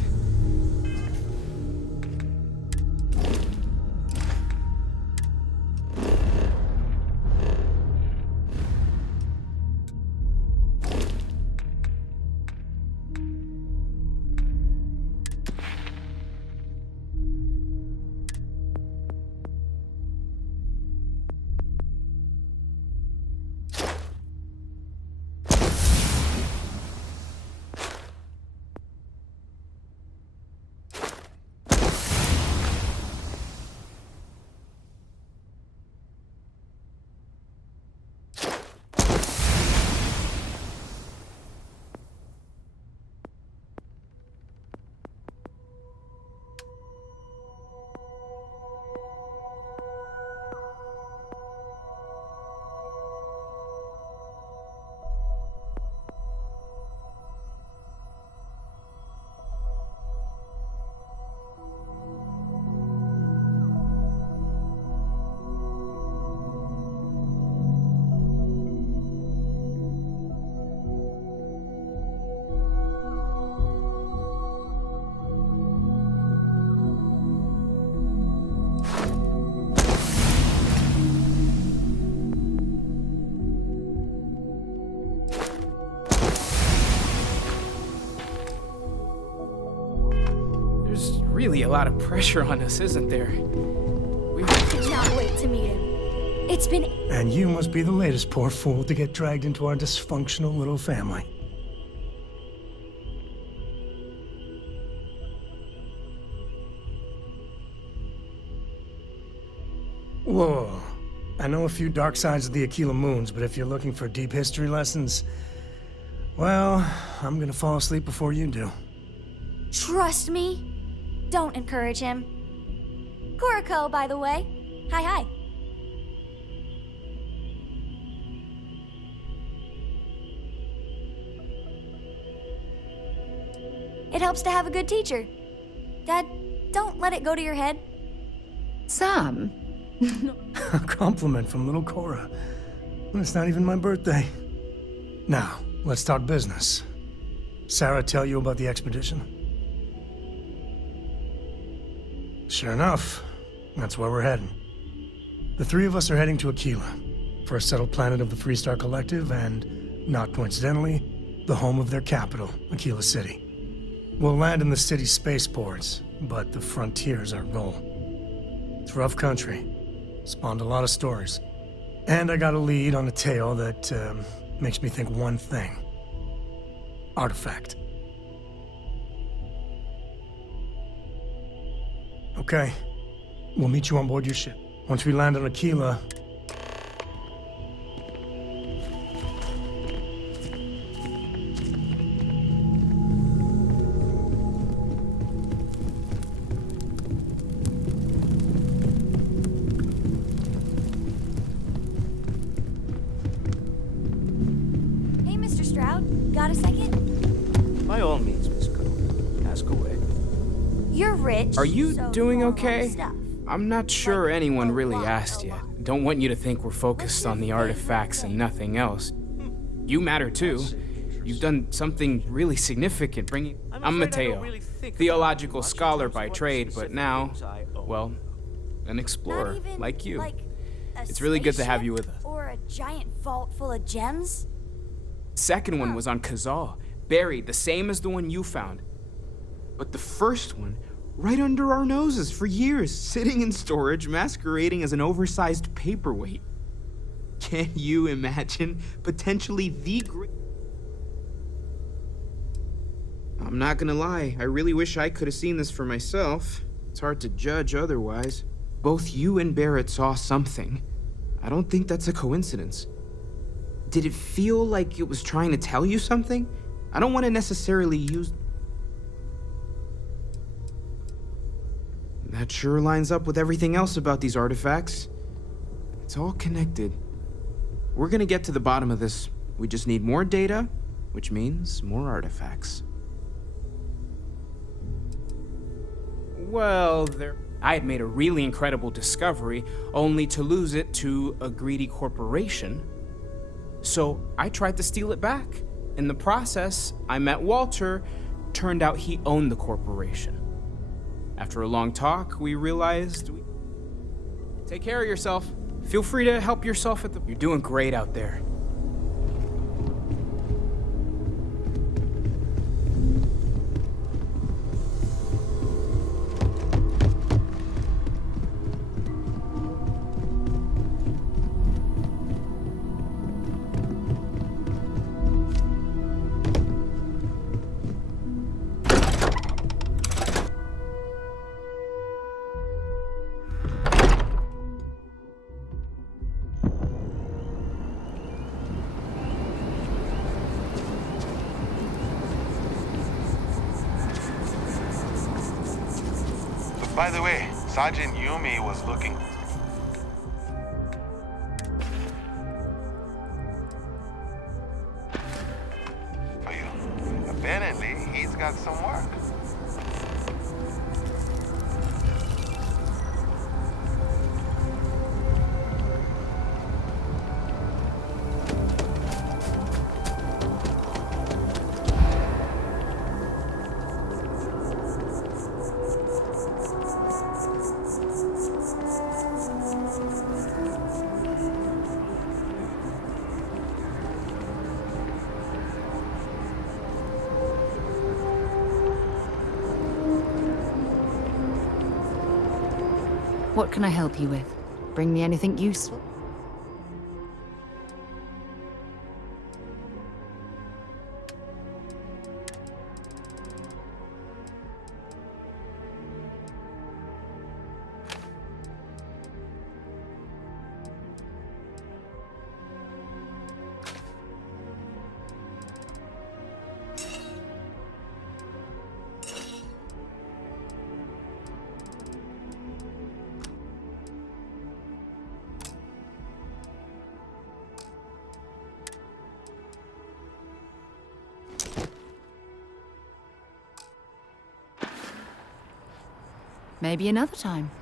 really a lot of pressure on us, isn't there? I cannot wait to meet him. It's been... And you must be the latest poor fool to get dragged into our dysfunctional little family. Whoa. I know a few dark sides of the Aquila Moons, but if you're looking for deep history lessons, well, I'm gonna fall asleep before you do. Trust me. Don't encourage him. Kuriko, by the way. Hi. It helps to have a good teacher. Dad, don't let it go to your head. Sam? A compliment from little Cora. It's not even my birthday. Now, let's talk business. Sarah tell you about the expedition? Sure enough, that's where we're heading. The three of us are heading to Aquila, for a settled planet of the Freestar Collective and, not coincidentally, the home of their capital, Aquila City. We'll land in the city's spaceports, but the frontier's our goal. It's rough country. Spawned a lot of stories. And I got a lead on a tale that makes me think one thing. Artifact. Okay. We'll meet you on board your ship. Once we land on Aquila... Hey, Mr. Stroud. Got a second? By all means, Miss Go. Ask away. You're rich. Are you so doing you want all the okay? stuff. I'm not sure anyone really asked yet. Don't want you to think we're focused on the artifacts and nothing else. You matter too. You've done something really significant bringing... I'm Mateo, theological scholar by trade, but now, well, an explorer like you. It's really good to have you with us. Or a giant vault full of gems? Second one was on Kazal, buried, the same as the one you found. But the first one, right under our noses for years, sitting in storage, masquerading as an oversized paperweight. Can you imagine potentially the great... I'm not gonna lie, I really wish I could have seen this for myself. It's hard to judge otherwise. Both you and Barrett saw something. I don't think that's a coincidence. Did it feel like it was trying to tell you something? I don't want to necessarily use... That sure lines up with everything else about these artifacts. It's all connected. We're gonna get to the bottom of this. We just need more data, which means more artifacts. Well, I had made a really incredible discovery, only to lose it to a greedy corporation. So I tried to steal it back. In the process, I met Walter. Turned out he owned the corporation. After a long talk, we realized Take care of yourself. Feel free to help yourself at the... You're doing great out there. By the way, Sergeant Yumi was looking... for you. Apparently, he's got some work. What can I help you with? Bring me anything useful? Maybe another time.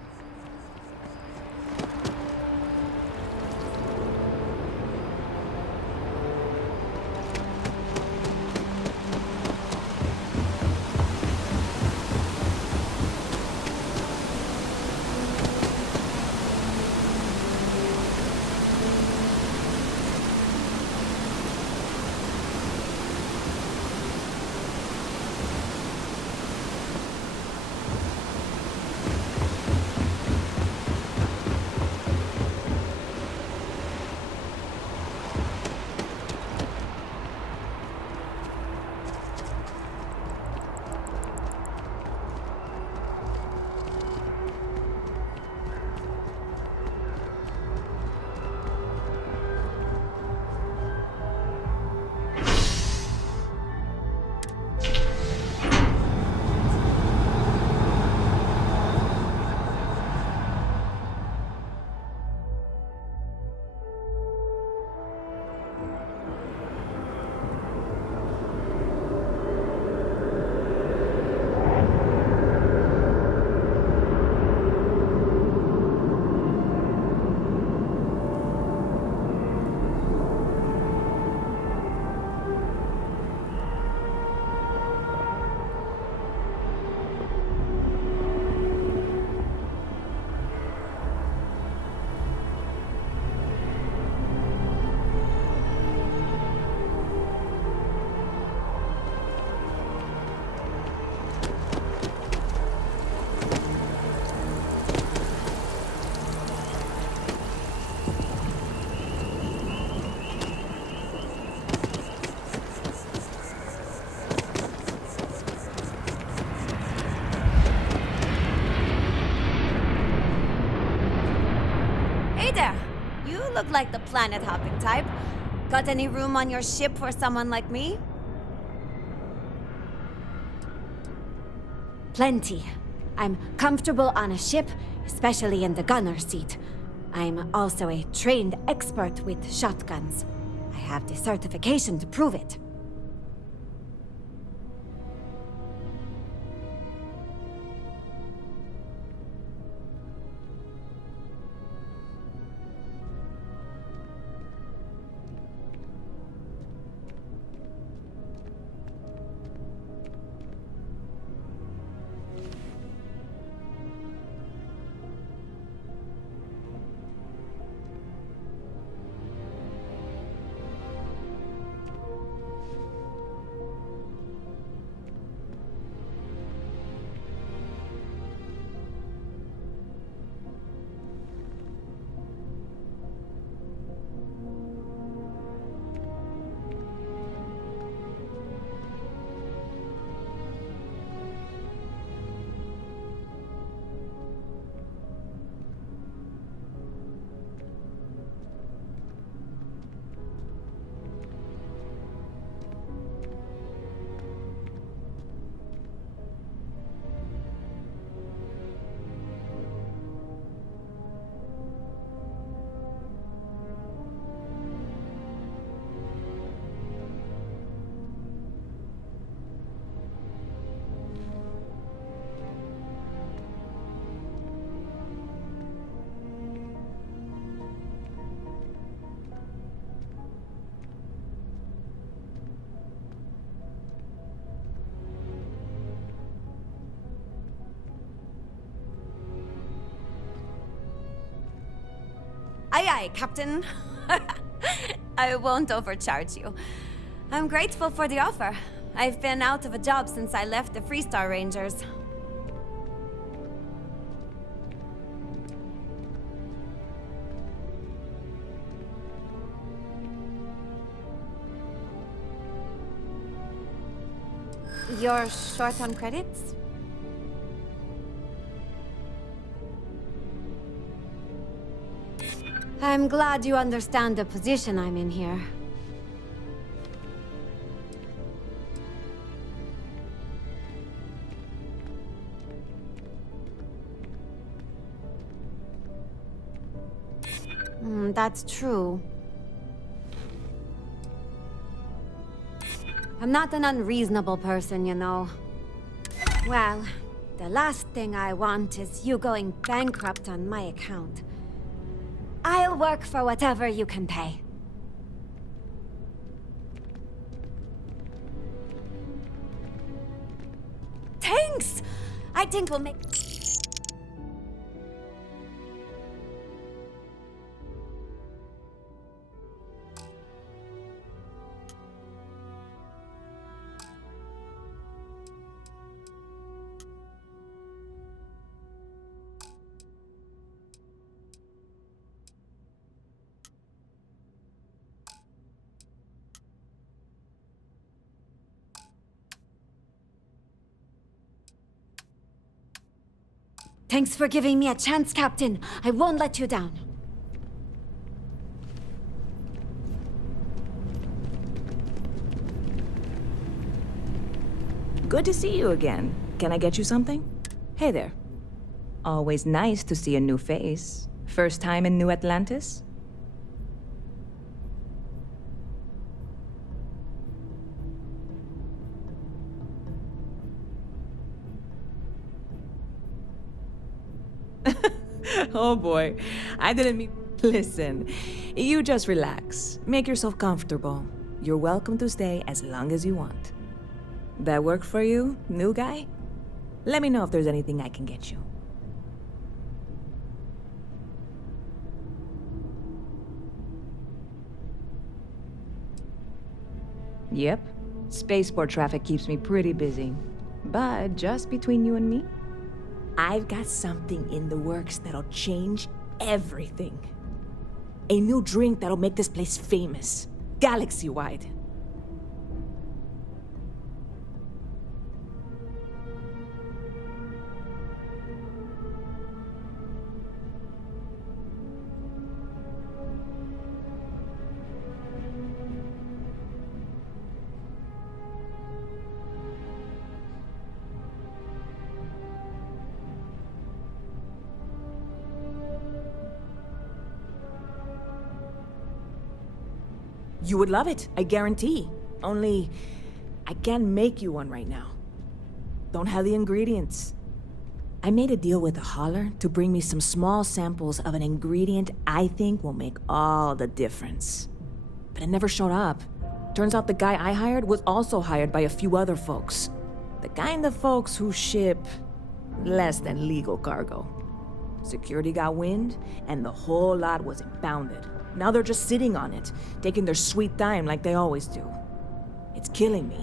Look like the planet-hopping type. Got any room on your ship for someone like me? Plenty. I'm comfortable on a ship, especially in the gunner seat. I'm also a trained expert with shotguns. I have the certification to prove it. Aye, aye, Captain. I won't overcharge you. I'm grateful for the offer. I've been out of a job since I left the Freestar Rangers. You're short on credits? I'm glad you understand the position I'm in here. That's true. I'm not an unreasonable person, you know. Well, the last thing I want is you going bankrupt on my account. I'll work for whatever you can pay. Thanks! I think we'll make... Thanks for giving me a chance, Captain. I won't let you down. Good to see you again. Can I get you something? Hey there. Always nice to see a new face. First time in New Atlantis? Oh boy, I didn't mean... Listen, you just relax. Make yourself comfortable. You're welcome to stay as long as you want. That work for you, new guy? Let me know if there's anything I can get you. Yep, spaceport traffic keeps me pretty busy. But just between you and me, I've got something in the works that'll change everything. A new drink that'll make this place famous, galaxy-wide. You would love it, I guarantee. Only, I can't make you one right now. Don't have the ingredients. I made a deal with a hauler to bring me some small samples of an ingredient I think will make all the difference. But it never showed up. Turns out the guy I hired was also hired by a few other folks. The kind of folks who ship less than legal cargo. Security got wind, and the whole lot was impounded. Now they're just sitting on it, taking their sweet time like they always do. It's killing me.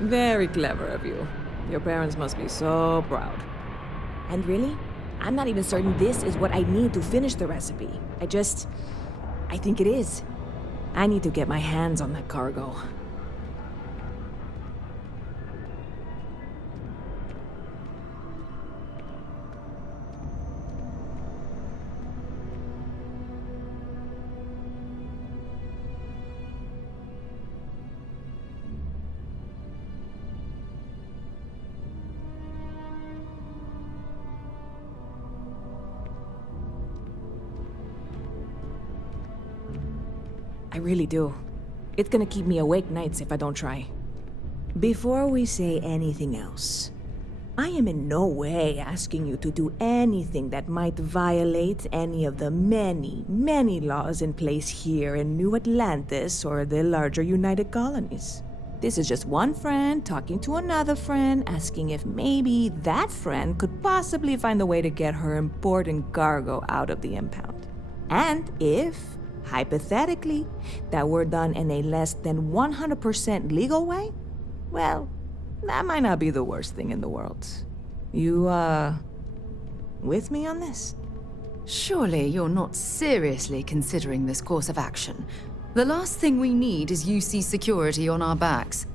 Very clever of you. Your parents must be so proud. And really, I'm not even certain this is what I need to finish the recipe. I think it is. I need to get my hands on that cargo. I really do. It's gonna keep me awake nights if I don't try. Before we say anything else, I am in no way asking you to do anything that might violate any of the many, many laws in place here in New Atlantis or the larger United Colonies. This is just one friend talking to another friend, asking if maybe that friend could possibly find a way to get her important cargo out of the impound. And if, hypothetically, that were done in a less than 100% legal way, well, that might not be the worst thing in the world. You, with me on this? Surely you're not seriously considering this course of action. The last thing we need is UC security on our backs.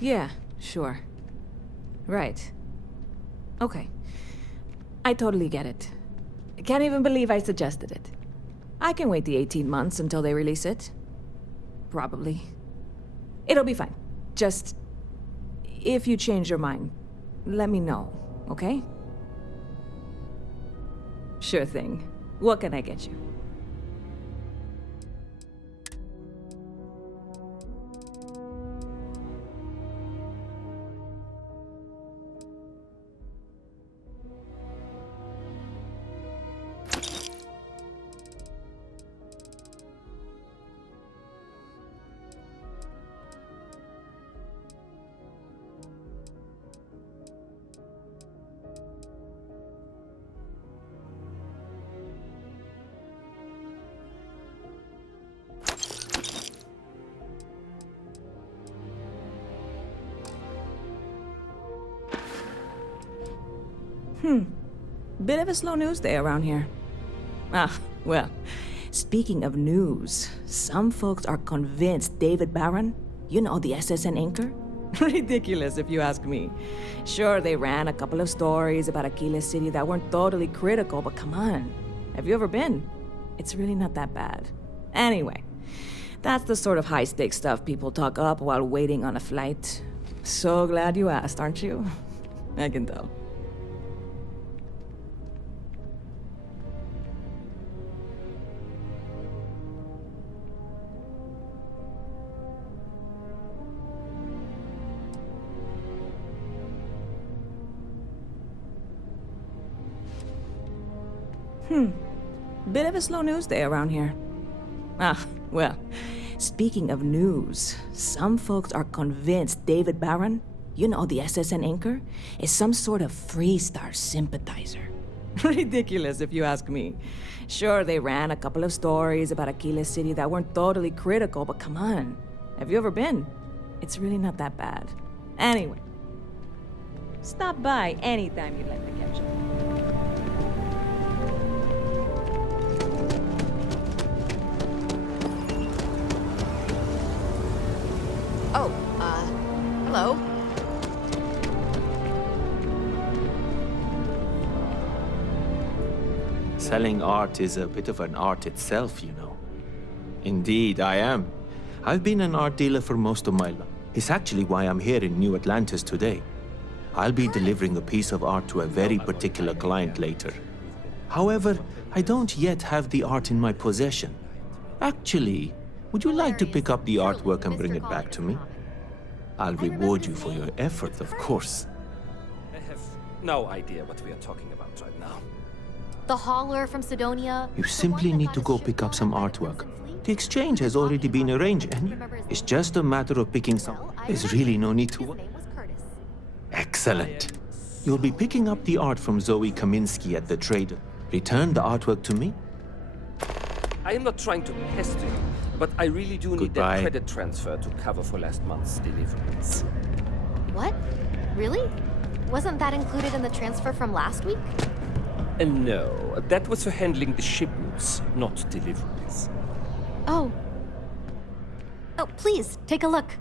Yeah, sure. Right. Okay. I totally get it. I can't even believe I suggested it. I can wait the 18 months until they release it. Probably. It'll be fine. Just, if you change your mind, let me know, okay? Sure thing. What can I get you? Bit of a slow news day around here. Well, speaking of news, some folks are convinced David Barron, you know, the SSN anchor? Ridiculous if you ask me. Sure, they ran a couple of stories about Aquila City that weren't totally critical, but come on. Have you ever been? It's really not that bad. Anyway, that's the sort of high-stakes stuff people talk up while waiting on a flight. So glad you asked, aren't you? I can tell. Bit of a slow news day around here. Well, speaking of news, some folks are convinced David Barron, you know, the SSN anchor, is some sort of Freestar sympathizer. Ridiculous if you ask me. Sure, they ran a couple of stories about Aquila City that weren't totally critical, but come on. Have you ever been? It's really not that bad. Anyway, stop by anytime you'd like to catch up. Oh, hello? Selling art is a bit of an art itself, you know. Indeed, I am. I've been an art dealer for most of my life. It's actually why I'm here in New Atlantis today. I'll be delivering a piece of art to a very particular client later. However, I don't yet have the art in my possession. Actually, would you like to pick up the artwork and bring it back to me? I'll reward you for your effort, of course. I have no idea what we are talking about right now. The hauler from Sidonia? You simply need to go pick up some artwork. The exchange has already been arranged, and it's just a matter of picking some. There's really no need to worry. Excellent. You'll be picking up the art from Zoe Kaminsky at the trader. Return the artwork to me. I am not trying to pester you, but I really do need that credit transfer to cover for last month's deliveries. What? Really? Wasn't that included in the transfer from last week? No, that was for handling the shipments, not deliveries. Oh. Oh, please, take a look.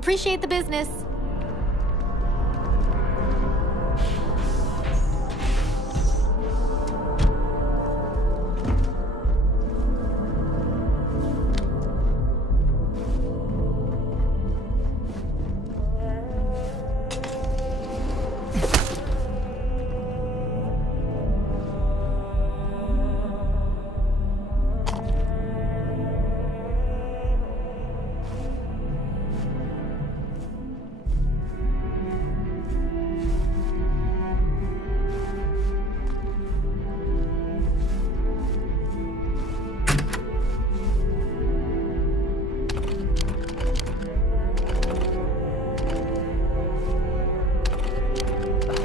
Appreciate the business.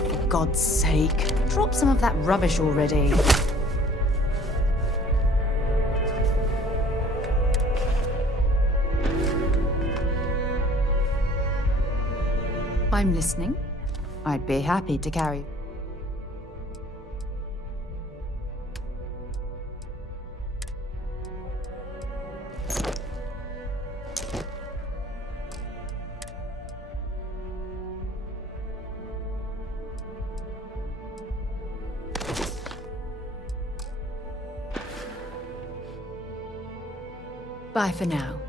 For God's sake, drop some of that rubbish already. I'm listening. I'd be happy to carry. Bye for now.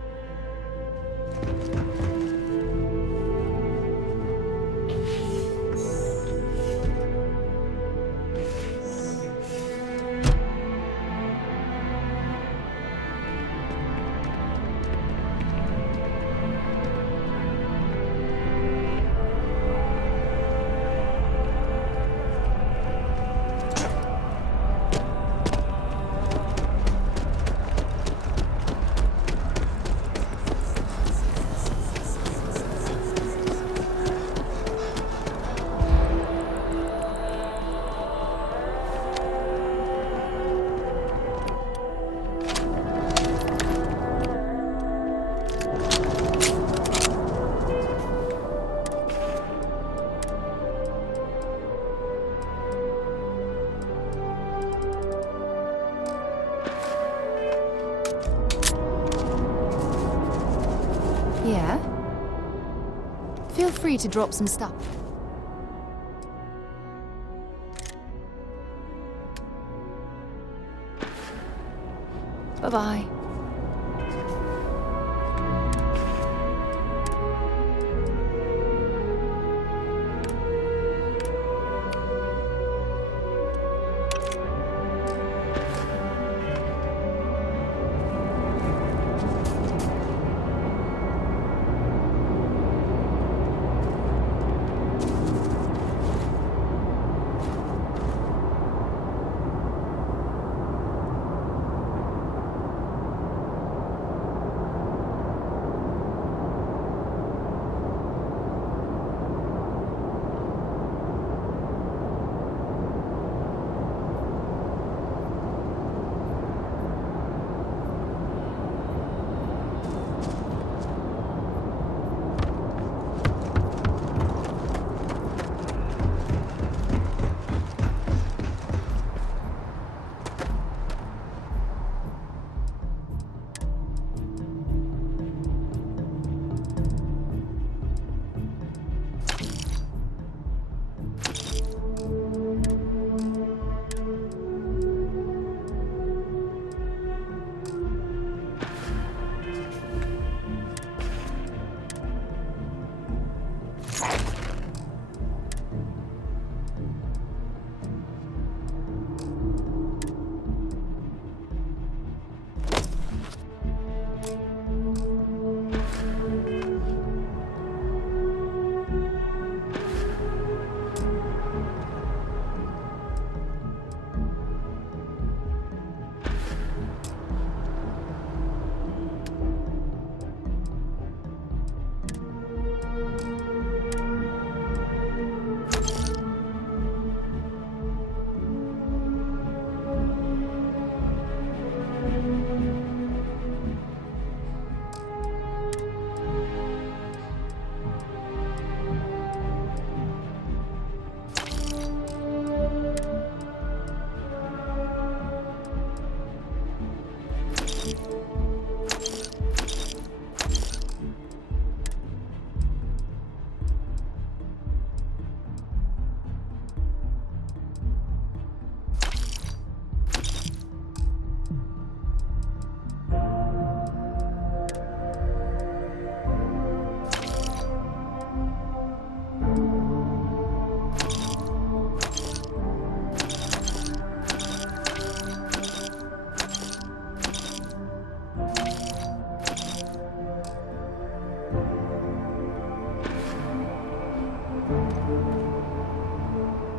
Yeah? Feel free to drop some stuff. Bye-bye.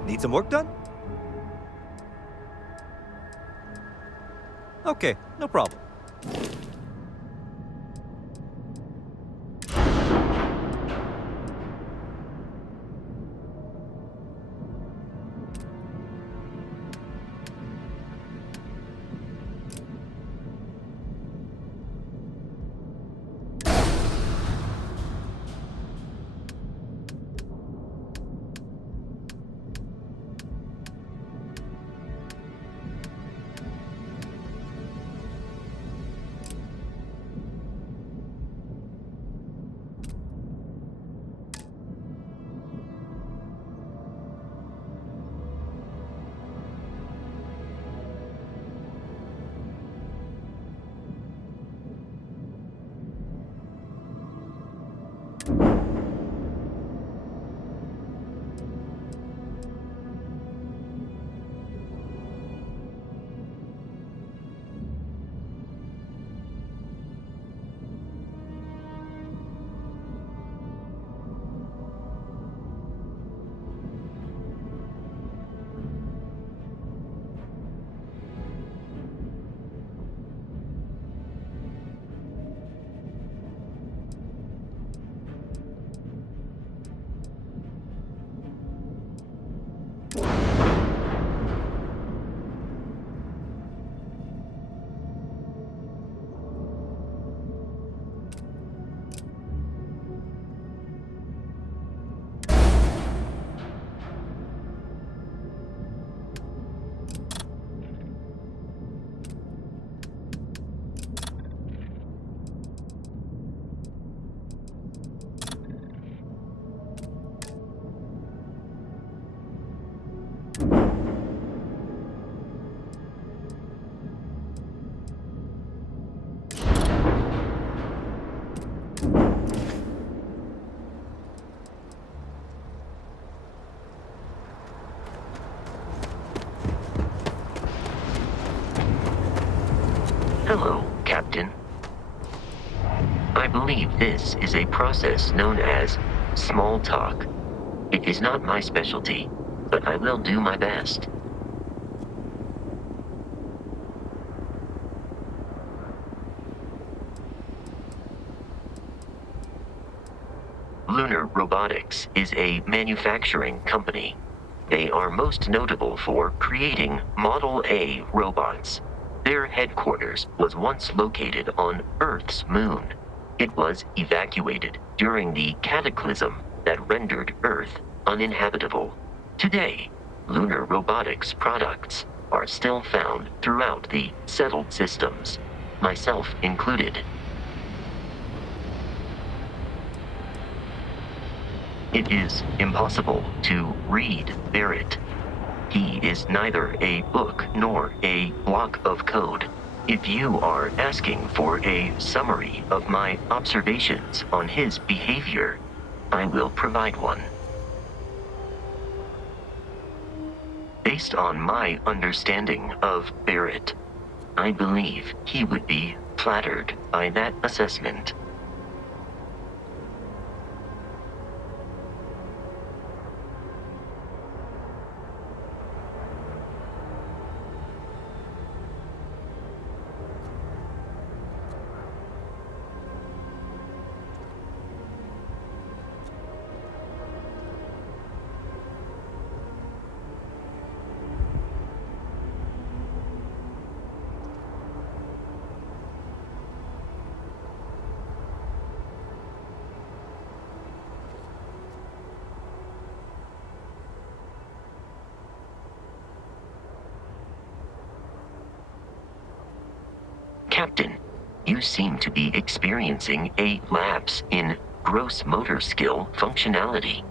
Need some work done? Okay, no problem. Hello, Captain. I believe this is a process known as small talk. It is not my specialty, but I will do my best. Lunar Robotics is a manufacturing company. They are most notable for creating Model A robots. Their headquarters was once located on Earth's moon. It was evacuated during the cataclysm that rendered Earth uninhabitable. Today, Lunar Robotics products are still found throughout the settled systems, myself included. It is impossible to read Barrett. He is neither a book nor a block of code. If you are asking for a summary of my observations on his behavior, I will provide one. Based on my understanding of Barrett, I believe he would be flattered by that assessment. Captain, you seem to be experiencing a lapse in gross motor skill functionality.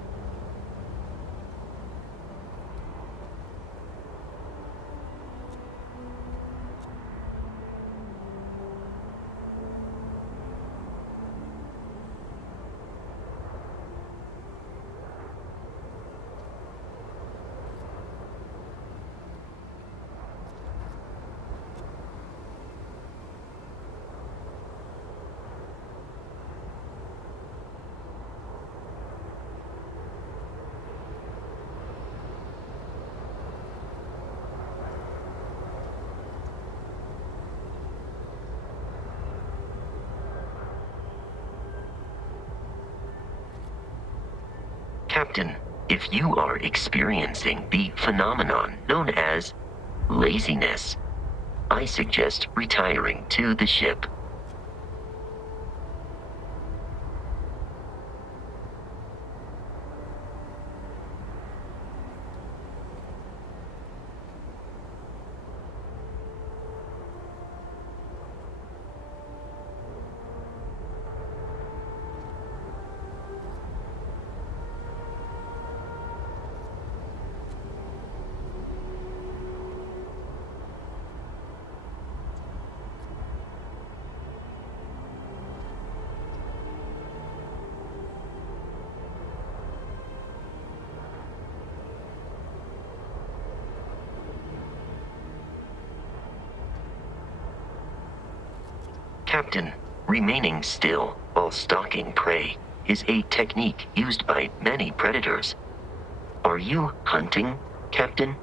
Captain, if you are experiencing the phenomenon known as laziness, I suggest retiring to the ship. Captain, remaining still while stalking prey is a technique used by many predators. Are you hunting, Captain?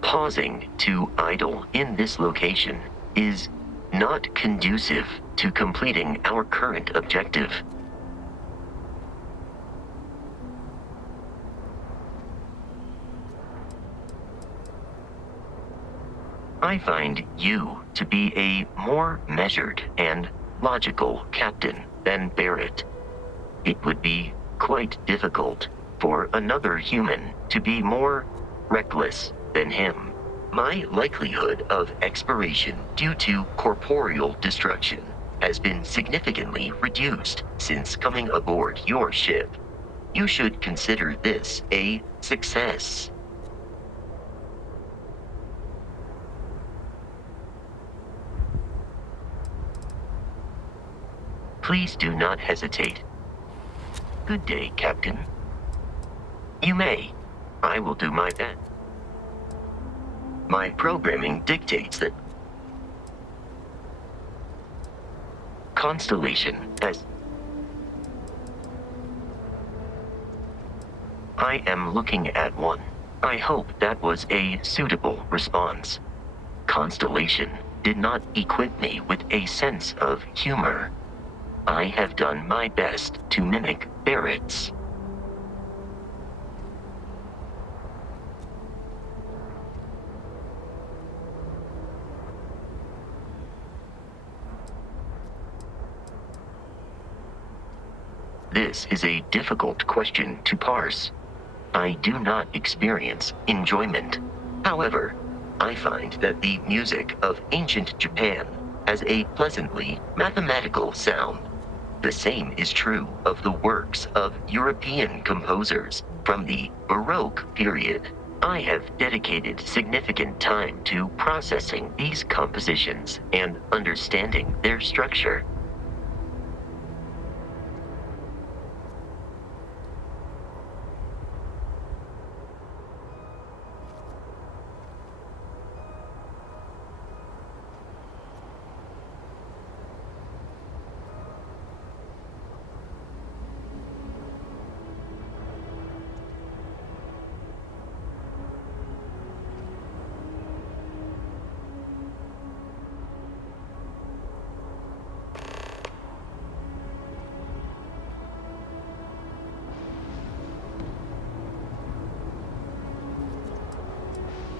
Pausing to idle in this location is not conducive to completing our current objective. I find you to be a more measured and logical captain than Barrett. It would be quite difficult for another human to be more reckless than him. My likelihood of expiration due to corporeal destruction has been significantly reduced since coming aboard your ship. You should consider this a success. Please do not hesitate. Good day, Captain. You may. I will do my best. My programming dictates that constellation as I am looking at one. I hope that was a suitable response. Constellation did not equip me with a sense of humor. I have done my best to mimic Barrett's. This is a difficult question to parse. I do not experience enjoyment. However, I find that the music of ancient Japan has a pleasantly mathematical sound. The same is true of the works of European composers from the Baroque period. I have dedicated significant time to processing these compositions and understanding their structure.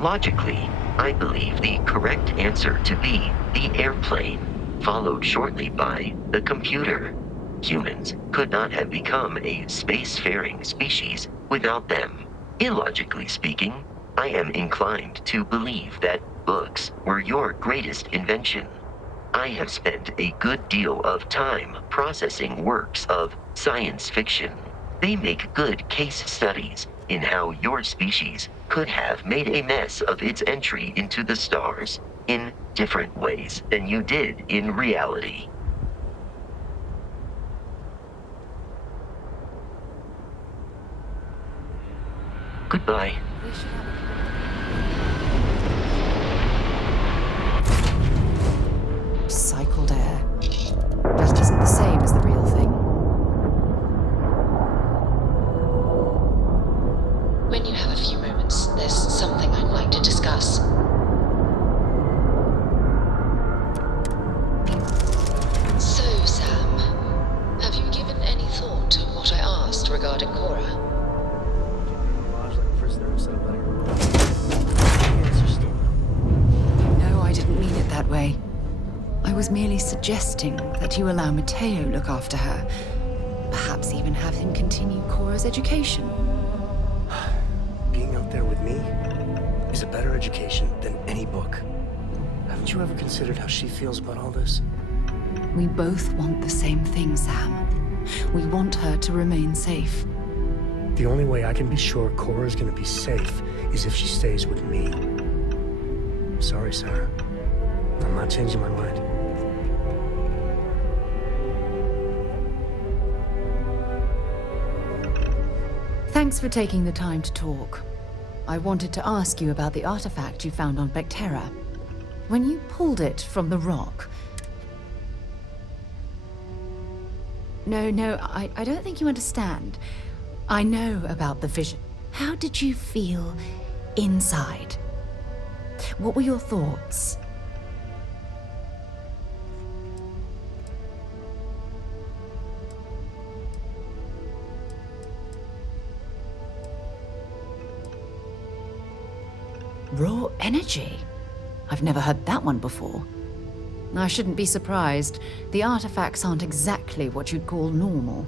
Logically, I believe the correct answer to be the airplane, followed shortly by the computer. Humans could not have become a spacefaring species without them. Illogically speaking, I am inclined to believe that books were your greatest invention. I have spent a good deal of time processing works of science fiction. They make good case studies in how your species could have made a mess of its entry into the stars in different ways than you did in reality. Goodbye. Recycled air. Just isn't the same as the real thing. When you have a few moments, there's something I'd like to discuss. So, Sam, have you given any thought to what I asked regarding Cora? No, I didn't mean it that way. I was merely suggesting that you allow Mateo look after her. Perhaps even have him continue Cora's education. Being out there with me is a better education than any book. Haven't you ever considered how she feels about all this? We both want the same thing, Sam. We want her to remain safe. The only way I can be sure Cora's gonna be safe is if she stays with me. Sorry, Sarah. I'm not changing my mind. Thanks for taking the time to talk. I wanted to ask you about the artifact you found on Vectera. When you pulled it from the rock... No, I don't think you understand. I know about the vision. How did you feel inside? What were your thoughts? Raw energy? I've never heard that one before. I shouldn't be surprised. The artifacts aren't exactly what you'd call normal.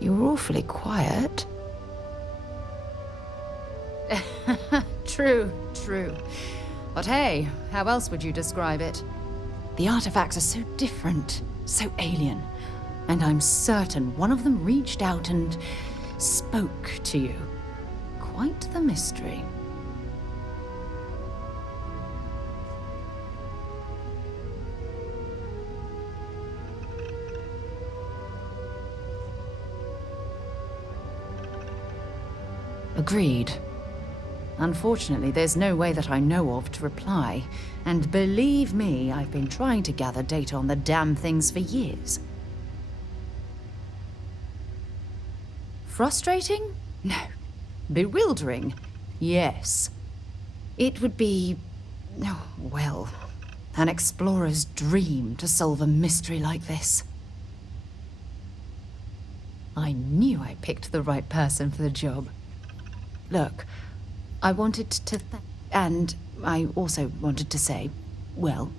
You're awfully quiet. True. But hey, how else would you describe it? The artifacts are so different, so alien. And I'm certain one of them reached out and spoke to you. Quite the mystery. Agreed. Unfortunately, there's no way that I know of to reply. And believe me, I've been trying to gather data on the damn things for years. Frustrating? No. Bewildering? Yes. It would be... oh, well, an explorer's dream to solve a mystery like this. I knew I picked the right person for the job. Look, I wanted to and I also wanted to say, well...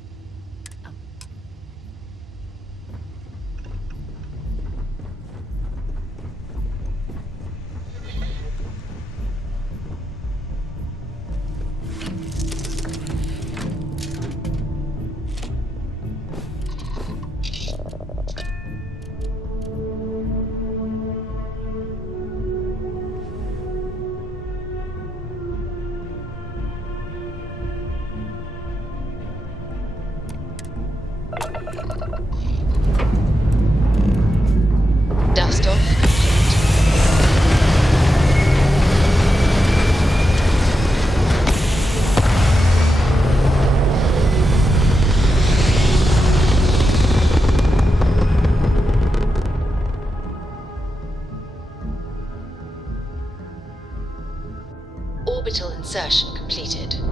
completed.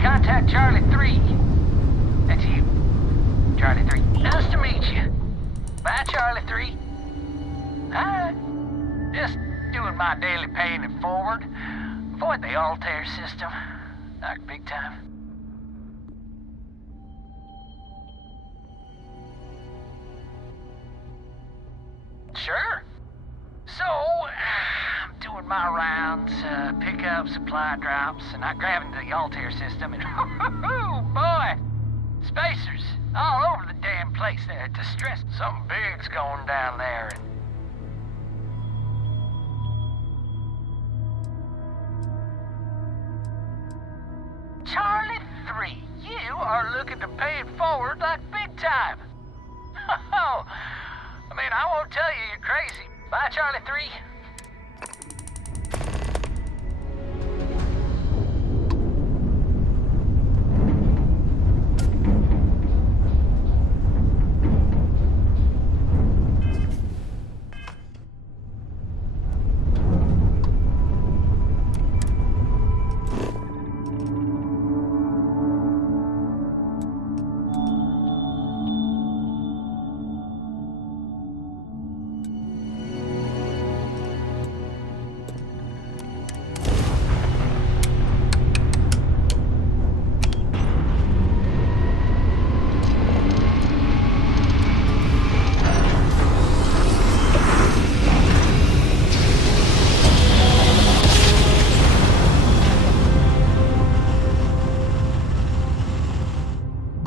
Contact Charlie 3. That's you. Charlie 3. Nice to meet you. Bye, Charlie 3. Hi. Just doing my daily paying it forward. Avoid the Altair system. Like big time. Sure. So, I'm doing my rounds, pick up supply drops, and I grab into the Altair system, and oh boy, spacers all over the damn place. They're distressed. Something big's going down there. Charlie 3, you are looking to pay it forward like big time. Oh, I mean, I won't tell you you're crazy. Bye, Charlie 3.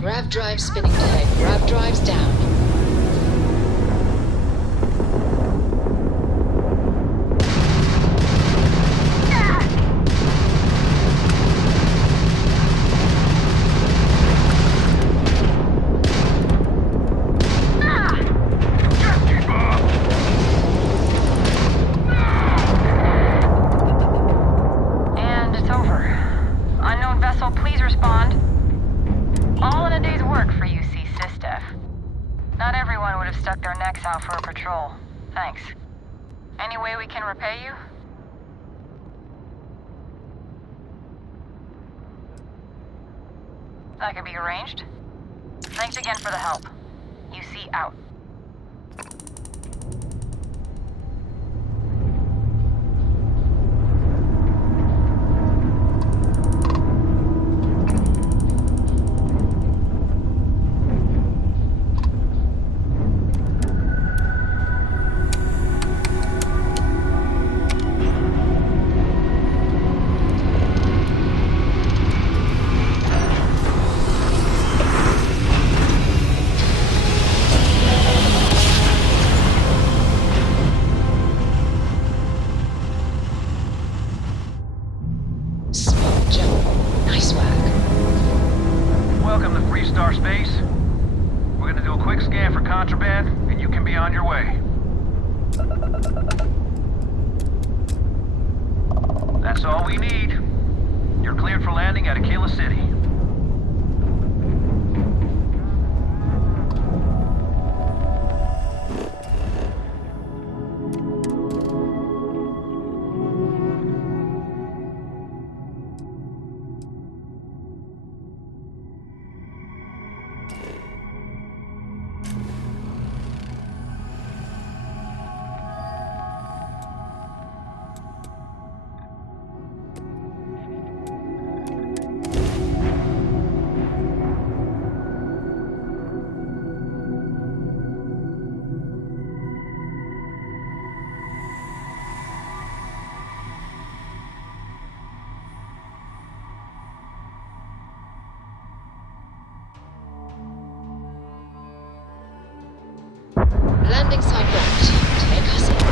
Grav drive spinning dead. Grav drives down. And it's over. Unknown vessel, please respond. All in a day's work for you, Steph. Not everyone would have stuck their necks out for a patrol. Thanks. Any way we can repay you? That could be arranged. Thanks again for the help. UC out. Welcome to Freestar Space. We're gonna do a quick scan for contraband, and you can be on your way. That's all we need. You're cleared for landing at Aquila City. Landing site blocked. Take us in.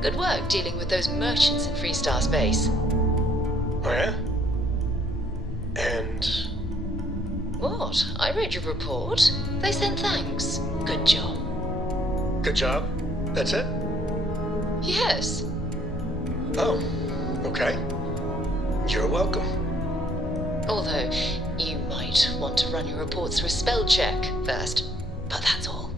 Good work dealing with those merchants in Freestar Space. Oh yeah? And... What? I read your report. They sent thanks. Good job. Good job? That's it? Yes. Oh, okay. You're welcome. Although, you might want to run your reports through a spell check first. But that's all.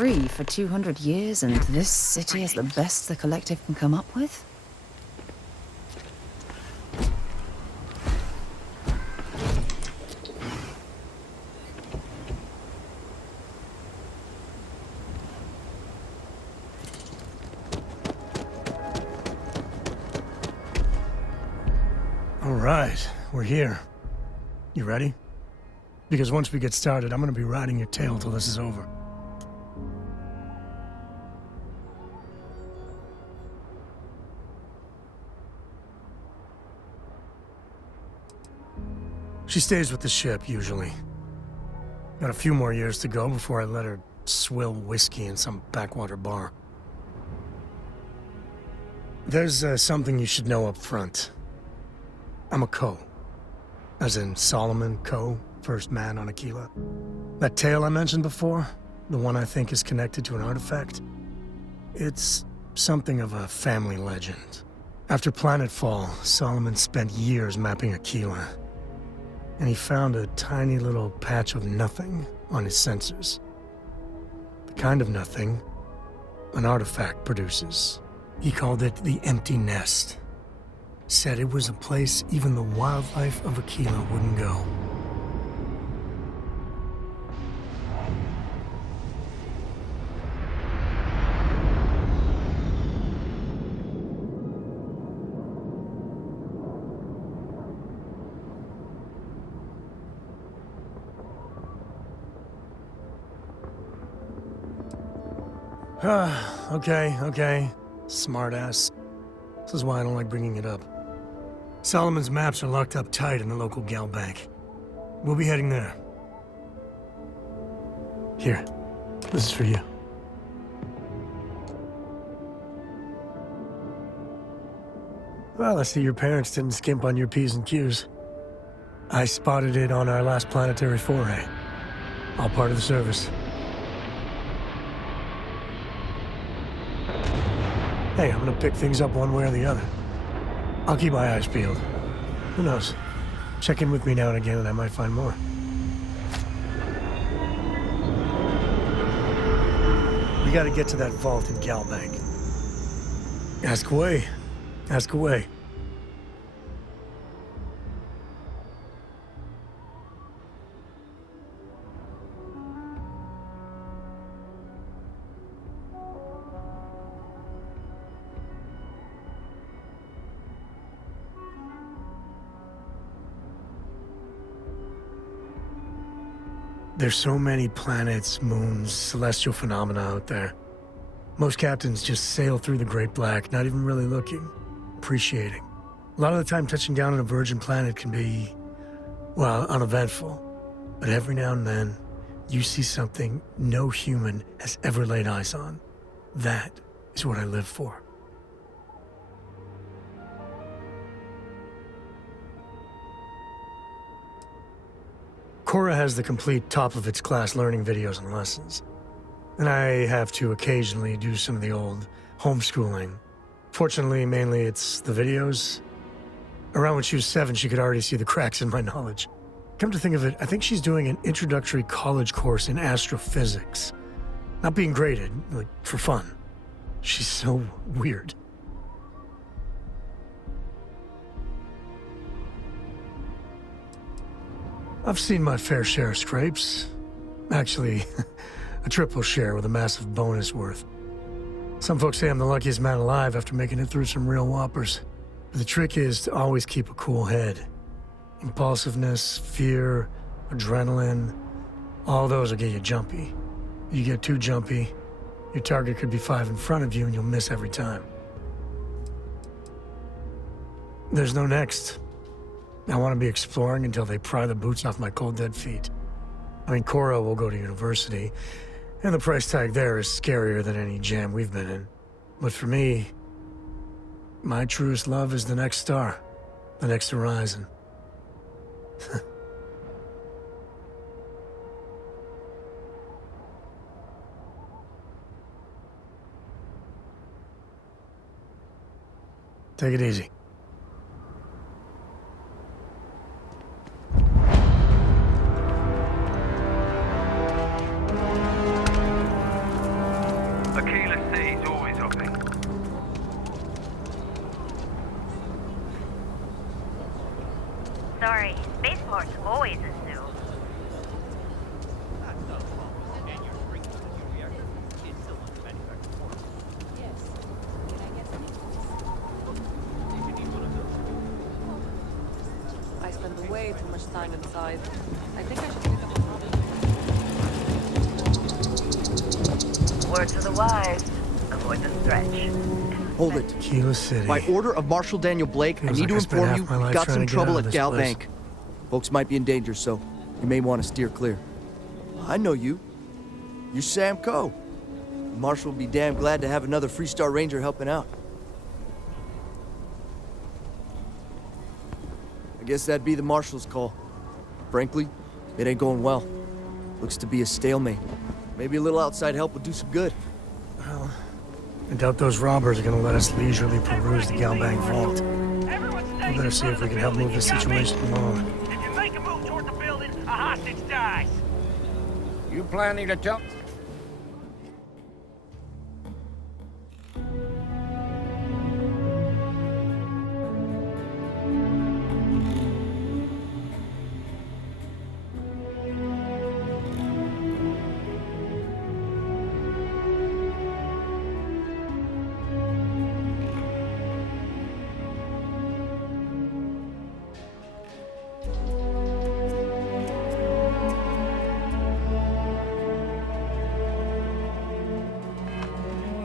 free for 200 years, and this city is the best the Collective can come up with? All right, we're here. You ready? Because once we get started, I'm gonna be riding your tail till this is over. She stays with the ship, usually. Got a few more years to go before I let her swill whiskey in some backwater bar. There's something you should know up front. I'm a Co. As in Solomon Co., first man on Aquila. That tale I mentioned before, the one I think is connected to an artifact, it's something of a family legend. After planetfall, Solomon spent years mapping Aquila, and he found a tiny little patch of nothing on his sensors. The kind of nothing an artifact produces. He called it the Empty Nest. Said it was a place even the wildlife of Aquila wouldn't go. Okay. Smartass. This is why I don't like bringing it up. Solomon's maps are locked up tight in the local gal bank. We'll be heading there. Here, this is for you. Well, I see your parents didn't skimp on your P's and Q's. I spotted it on our last planetary foray. All part of the service. Hey, I'm gonna pick things up one way or the other. I'll keep my eyes peeled. Who knows? Check in with me now and again and I might find more. We gotta get to that vault in Galbank. Ask away. Ask away. There's so many planets, moons, celestial phenomena out there. Most captains just sail through the Great Black, not even really looking, appreciating. A lot of the time touching down on a virgin planet can be, well, uneventful. But every now and then, you see something no human has ever laid eyes on. That is what I live for. Cora has the complete top-of-its-class learning videos and lessons. And I have to occasionally do some of the old homeschooling. Fortunately, mainly it's the videos. Around when she was 7, she could already see the cracks in my knowledge. Come to think of it, I think she's doing an introductory college course in astrophysics. Not being graded, like, for fun. She's so weird. I've seen my fair share of scrapes. Actually, a triple share with a massive bonus worth. Some folks say I'm the luckiest man alive after making it through some real whoppers. But the trick is to always keep a cool head. Impulsiveness, fear, adrenaline, all those will get you jumpy. You get too jumpy, your target could be 5 in front of you and you'll miss every time. There's no next. I want to be exploring until they pry the boots off my cold, dead feet. I mean, Cora will go to university, and the price tag there is scarier than any jam we've been in. But for me, my truest love is the next star, the next horizon. Take it easy. city's always open. Sorry, Spaceport's always a zoo. I spend way too much time inside. I think I should pick up a hobby. Words of the wise. Avoid the stretch. Hold it. Tequila City. By order of Marshal Daniel Blake, I need to inform you we've got some trouble at Gal Bank. Folks might be in danger, so you may want to steer clear. I know you. You're Sam Coe. Marshal would be damn glad to have another Freestar Ranger helping out. I guess that'd be the Marshal's call. Frankly, it ain't going well. Looks to be a stalemate. Maybe a little outside help would do some good. Well, I doubt those robbers are gonna let us leisurely peruse the Galbank vault. We better see if we can help move the situation along. If you make a move toward the building, a hostage dies. You planning to tell...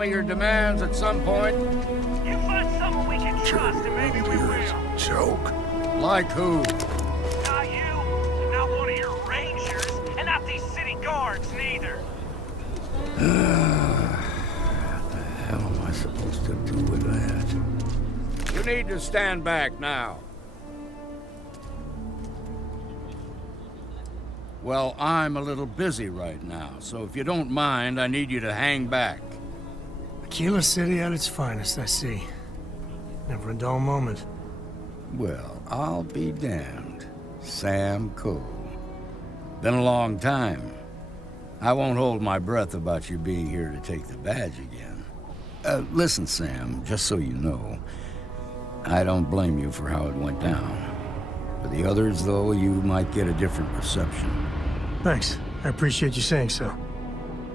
your demands at some point? You find someone we can trust and maybe we will. Joke. Like who? Not you, not one of your rangers, and not these city guards neither. What the hell am I supposed to do with that? You need to stand back now. Well, I'm a little busy right now, so if you don't mind, I need you to hang back. Tequila City at its finest, I see. Never a dull moment. Well, I'll be damned. Sam Coe. Been a long time. I won't hold my breath about you being here to take the badge again. Listen, Sam, just so you know, I don't blame you for how it went down. For the others, though, you might get a different reception. Thanks. I appreciate you saying so.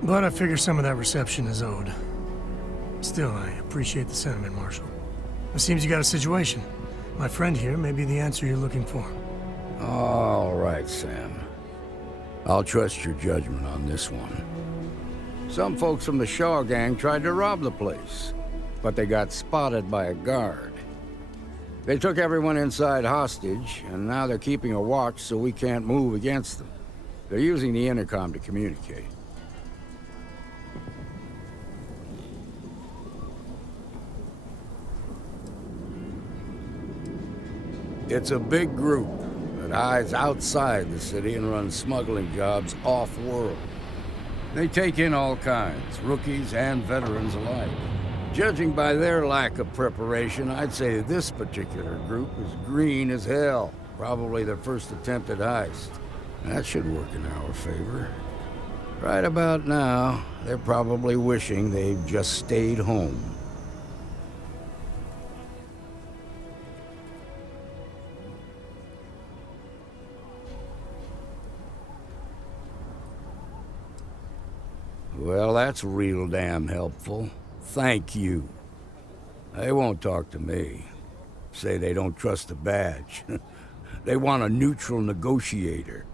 But I figure some of that reception is owed. Still, I appreciate the sentiment, Marshal. It seems you got a situation. My friend here may be the answer you're looking for. All right, Sam. I'll trust your judgment on this one. Some folks from the Shaw gang tried to rob the place, but they got spotted by a guard. They took everyone inside hostage, and now they're keeping a watch so we can't move against them. They're using the intercom to communicate. It's a big group that hides outside the city and runs smuggling jobs off-world. They take in all kinds, rookies and veterans alike. Judging by their lack of preparation, I'd say this particular group is green as hell. Probably their first attempt at heist. That should work in our favor. Right about now, they're probably wishing they'd just stayed home. Well, that's real damn helpful. Thank you. They won't talk to me. Say they don't trust the badge. They want a neutral negotiator.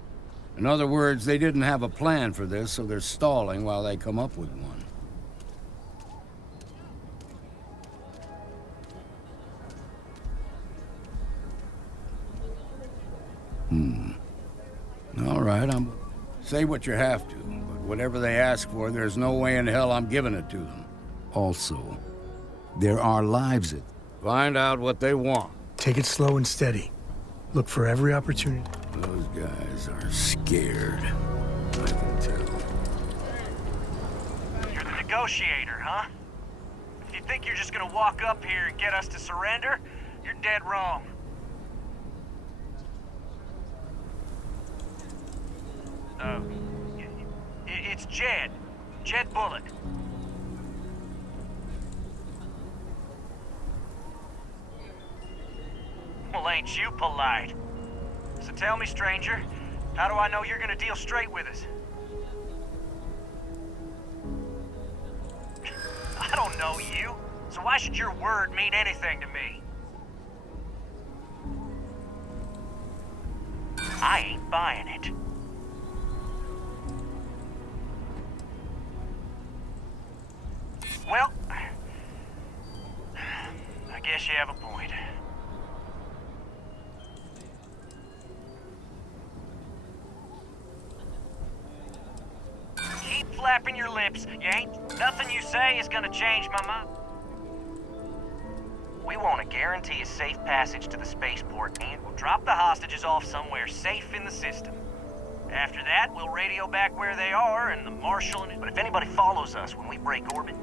In other words, they didn't have a plan for this, so they're stalling while they come up with one. All right, say what you have to, but whatever they ask for, there's no way in hell I'm giving it to them. Also, there are lives at... Find out what they want. Take it slow and steady. Look for every opportunity. Those guys are scared. I can tell. You're the negotiator, huh? If you think you're just gonna walk up here and get us to surrender, you're dead wrong. It's Jed. Jed Bullock. ain't you polite? So tell me, stranger, how do I know you're gonna deal straight with us? I don't know you, so why should your word mean anything to me? I ain't buying it. Well, I guess you have a point. Keep flapping your lips. Nothing you say is gonna change my mind. We want to guarantee a safe passage to the spaceport, and we'll drop the hostages off somewhere safe in the system. After that, we'll radio back where they are, and the Marshal and... But if anybody follows us when we break orbit,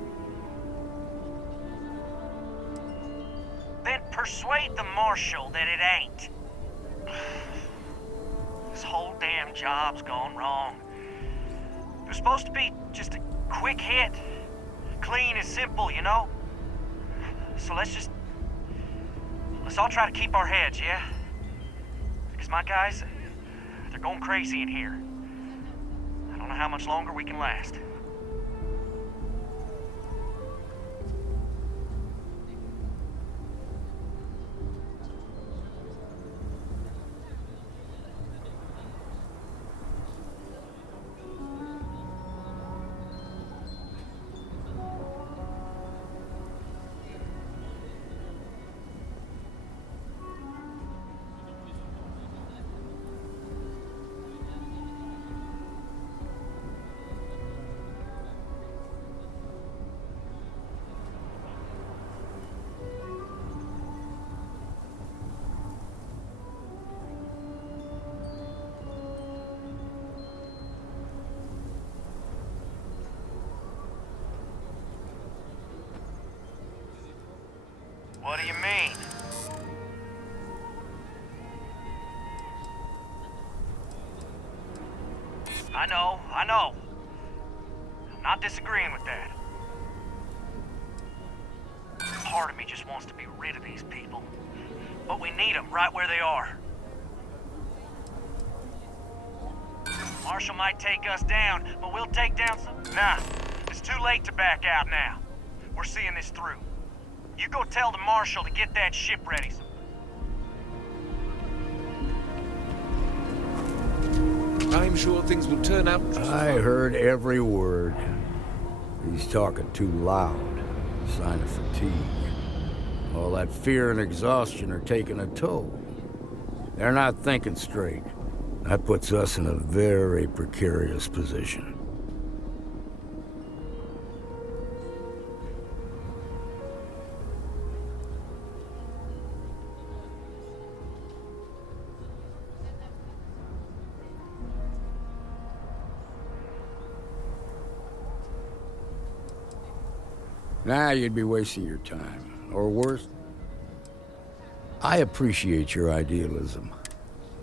then persuade the Marshal that it ain't. This whole damn job's gone wrong. It was supposed to be just a quick hit. Clean and simple, you know? So let's all try to keep our heads, yeah? Because my guys, they're going crazy in here. I don't know how much longer we can last. What do you mean? I know. I'm not disagreeing with that. Part of me just wants to be rid of these people. But we need them right where they are. Marshal might take us down, but we'll take down some... Nah, it's too late to back out now. We're seeing this through. You go tell the Marshal to get that ship ready. I'm sure things will turn out... I heard every word. He's talking too loud. Sign of fatigue. All that fear and exhaustion are taking a toll. They're not thinking straight. That puts us in a very precarious position. Now you'd be wasting your time. Or worse. I appreciate your idealism.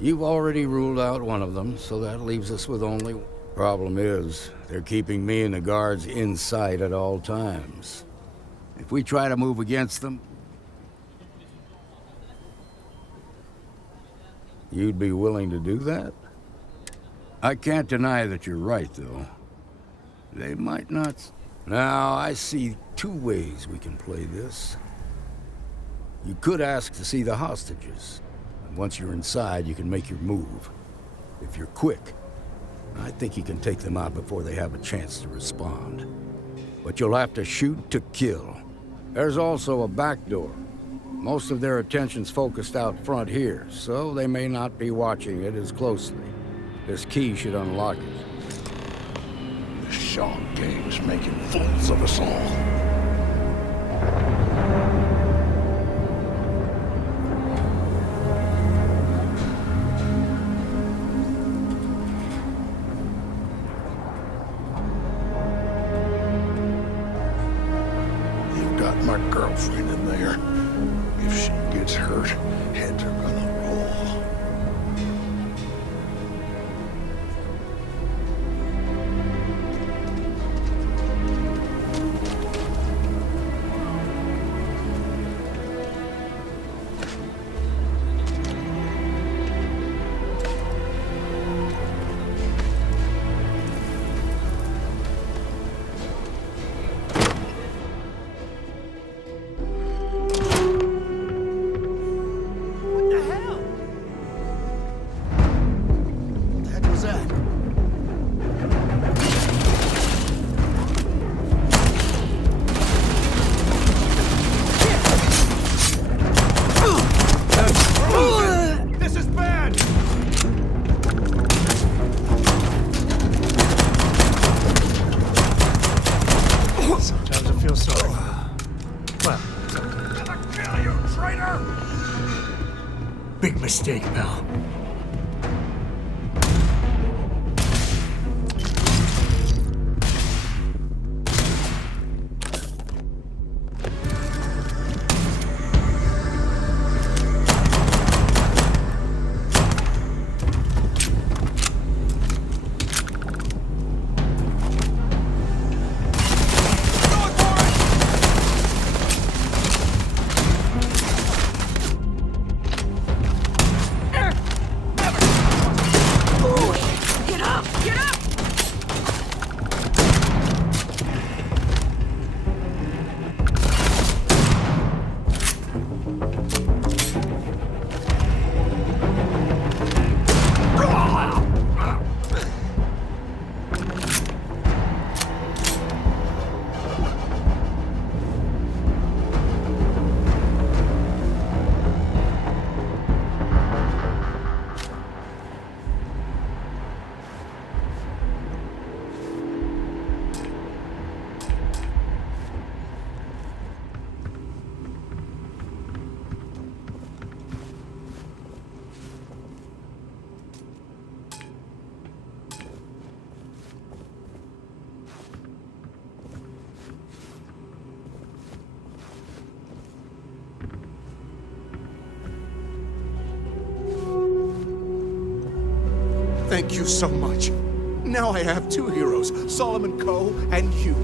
You've already ruled out one of them, so that leaves us with only one. Problem is, they're keeping me and the guards in sight at all times. If we try to move against them, you'd be willing to do that? I can't deny that you're right, though. They might not... Now, I see two ways we can play this. You could ask to see the hostages. And once you're inside, you can make your move. If you're quick, I think you can take them out before they have a chance to respond. But you'll have to shoot to kill. There's also a back door. Most of their attention's focused out front here, so they may not be watching it as closely. This key should unlock it. The Shaw gang's making fools of us all. My girlfriend in there. If she gets hurt, heads are gonna roll. traitor! Big mistake, pal. Thank you so much. Now I have two heroes, Solomon Coe and you.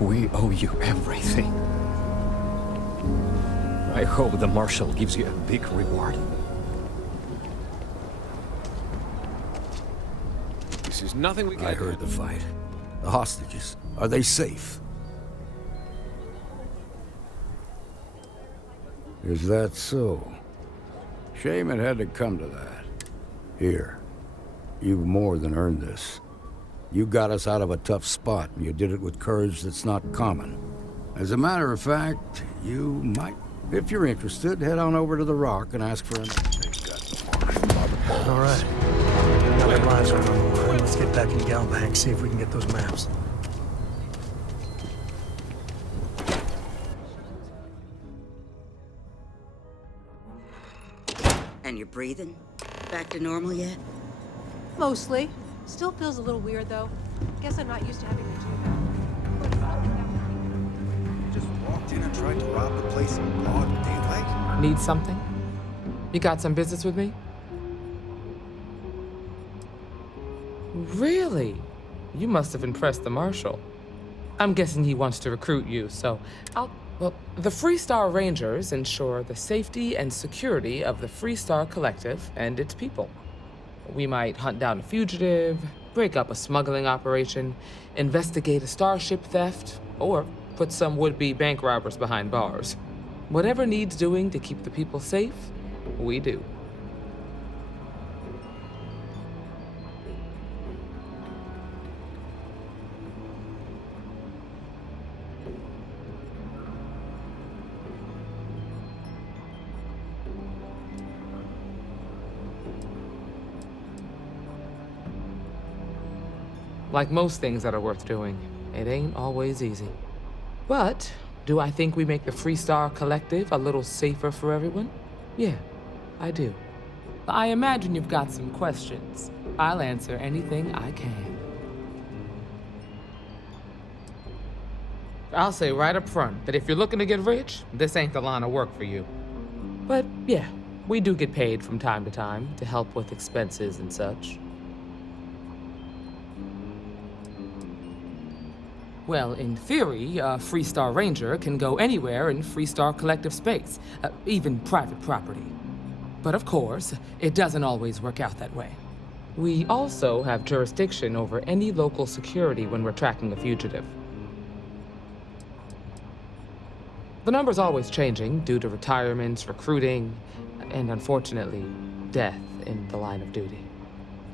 We owe you everything. I hope the Marshal gives you a big reward. This is nothing we can... I heard the fight. The hostages, are they safe? Is that so? Shame it had to come to that. Here, you've more than earned this. You got us out of a tough spot, and you did it with courage that's not common. As a matter of fact, you might, if you're interested, head on over to the Rock and ask for an... All right. Now our lives are on the line. Let's get back in Galbank, see if we can get those maps. And you're breathing? Back to normal yet? Mostly. Still feels a little weird, though. Guess I'm not used to having to do that. Just walked in and tried to rob the place in broad daylight? Need something? You got some business with me? Really? You must have impressed the Marshal. I'm guessing he wants to recruit you, so well, the Freestar Rangers ensure the safety and security of the Freestar Collective and its people. We might hunt down a fugitive, break up a smuggling operation, investigate a starship theft, or put some would-be bank robbers behind bars. Whatever needs doing to keep the people safe, we do. Like most things that are worth doing, it ain't always easy. But do I think we make the Freestar Collective a little safer for everyone? Yeah, I do. I imagine you've got some questions. I'll answer anything I can. I'll say right up front that if you're looking to get rich, this ain't the line of work for you. But yeah, we do get paid from time to time to help with expenses and such. Well, in theory, a Freestar Ranger can go anywhere in Freestar Collective space, even private property. But of course, it doesn't always work out that way. We also have jurisdiction over any local security when we're tracking a fugitive. The number's always changing due to retirements, recruiting, and unfortunately, death in the line of duty.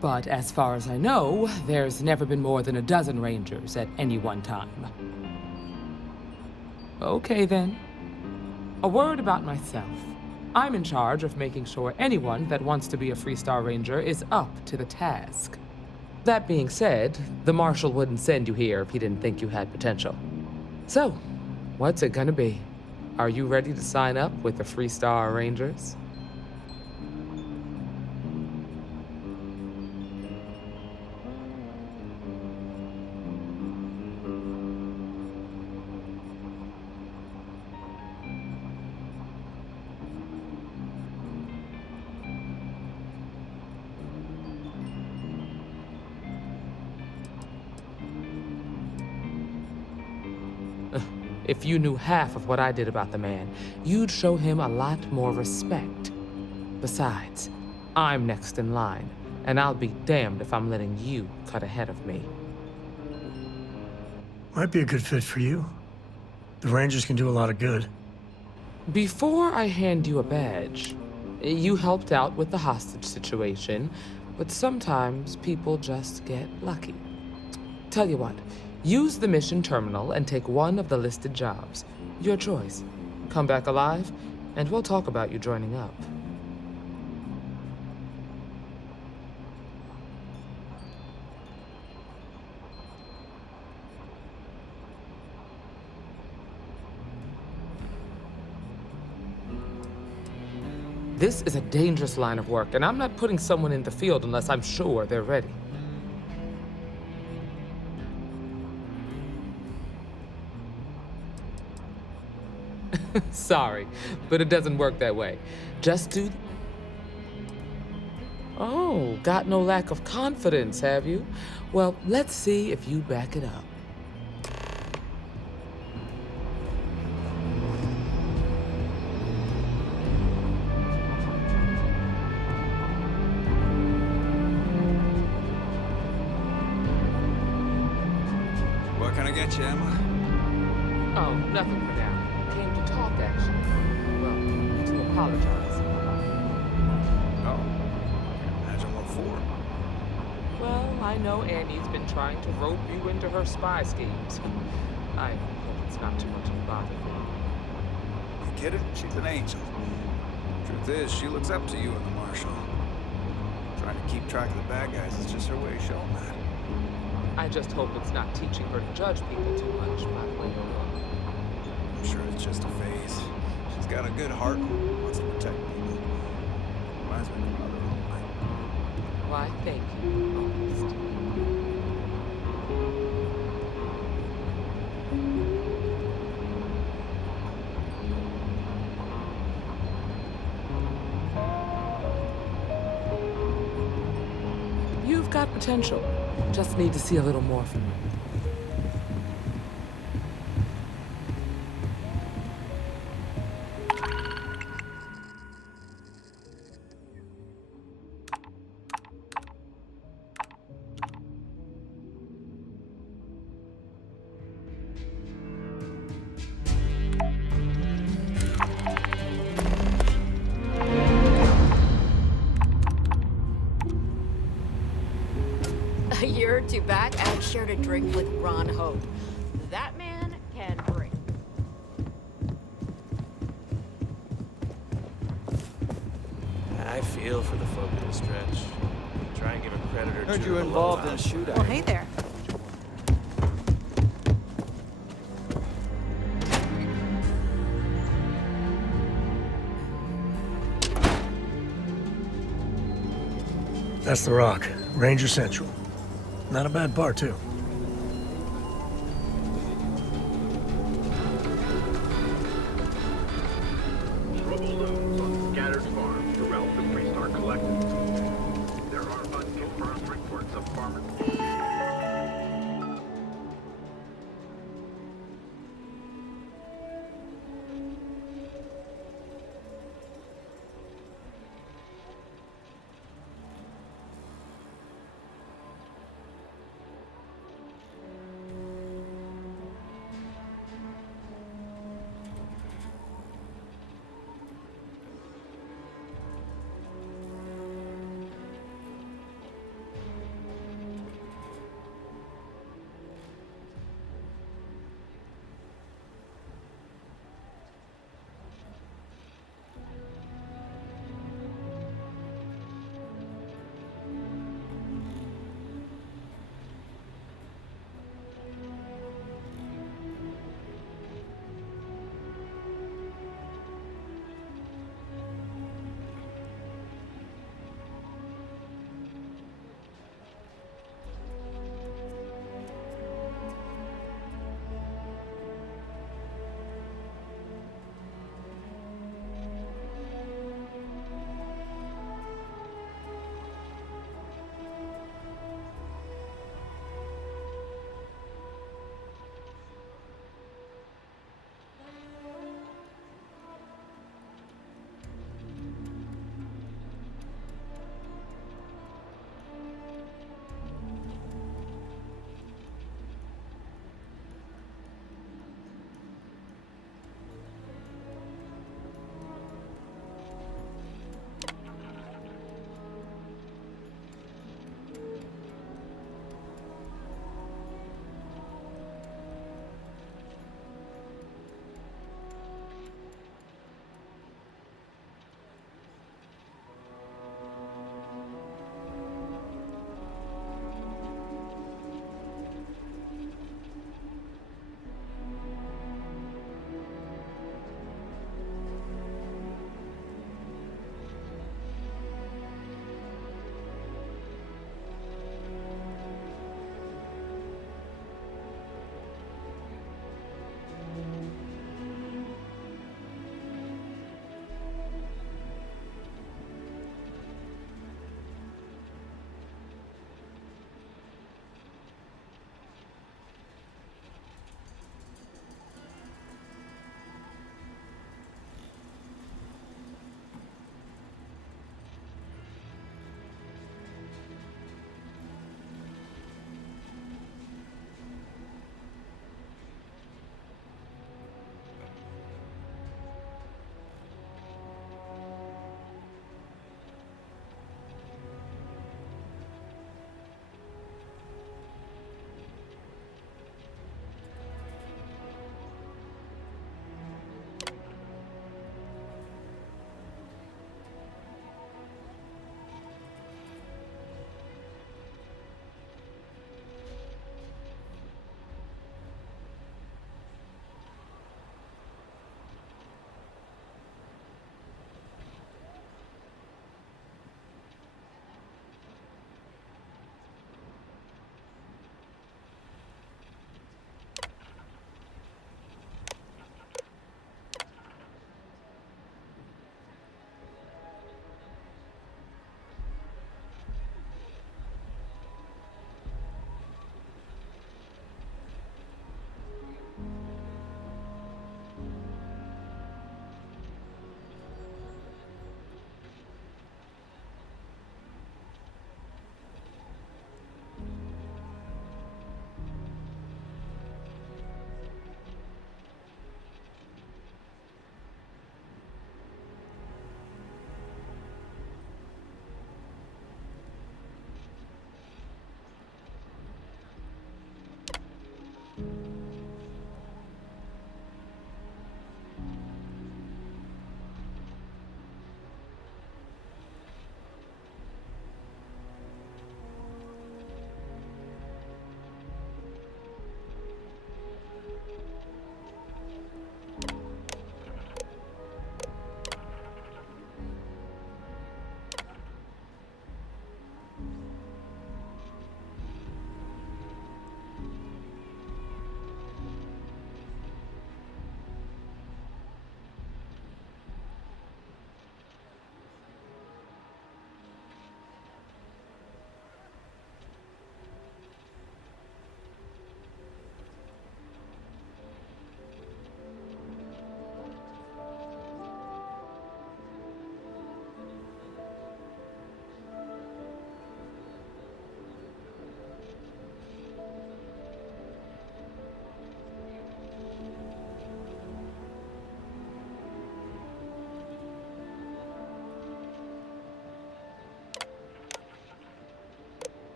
But as far as I know, there's never been more than a dozen Rangers at any one time. Okay then. A word about myself. I'm in charge of making sure anyone that wants to be a Freestar Ranger is up to the task. That being said, the Marshal wouldn't send you here if he didn't think you had potential. So, what's it gonna be? Are you ready to sign up with the Freestar Rangers? If you knew half of what I did about the man, you'd show him a lot more respect. Besides, I'm next in line, and I'll be damned if I'm letting you cut ahead of me. Might be a good fit for you. The Rangers can do a lot of good. Before I hand you a badge, you helped out with the hostage situation, but sometimes people just get lucky. Tell you what, use the mission terminal and take one of the listed jobs. Your choice. Come back alive, and we'll talk about you joining up. This is a dangerous line of work, and I'm not putting someone in the field unless I'm sure they're ready. Sorry, but it doesn't work that way. Just do... Oh, got no lack of confidence, have you? Well, let's see if you back it up. What can I get you, Emma? Oh, nothing for now. Came to talk, actually. Well, to apologize. Oh. Can't imagine what for. Well, I know Annie's been trying to rope you into her spy schemes. I hope it's not too much of a bother for you. You kidding? She's an angel. Truth is, she looks up to you and the Marshal. Trying to keep track of the bad guys is just her way of showing that. I just hope it's not teaching her to judge people too much, by the way. I'm sure it's just a phase. She's got a good heart and wants to protect people. Reminds me of my mother. Why, thank you, August. You've got potential. Just need to see a little more from you. A year or two back, I had shared a drink with Ron Hope. That man can drink. I feel for the folk in the stretch. Try and give a credit or two. Heard you were involved in a shootout. Well, hey there. That's the Rock, Ranger Central. Not a bad bar, too. Trouble looms on scattered farms throughout the Freestar Collective. There are unconfirmed reports of farmers.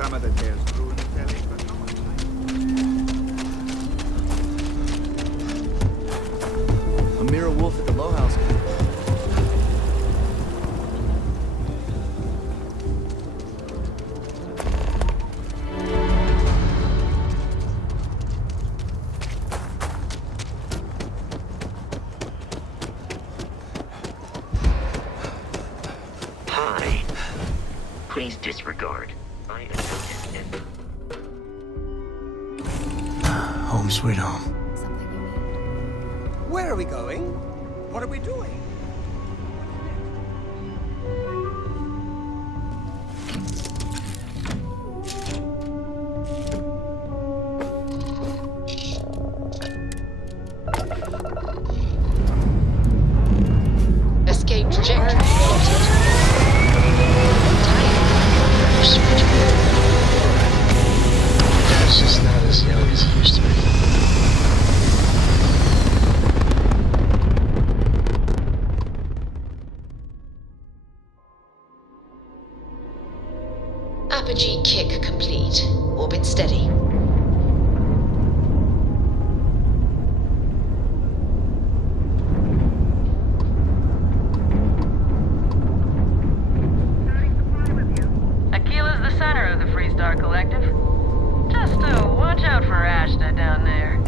Some of the tales true in the telling, but not much. Amira Wolf at the Low House. Hi. Please disregard. I am Home sweet home. Where are we going? What are we doing? Escape trajectory plotted. Dad's just not as young as he used to be. Apogee kick complete. Orbit steady. Aquila's the center of the Freestar Collective. Just watch out for Ashta down there.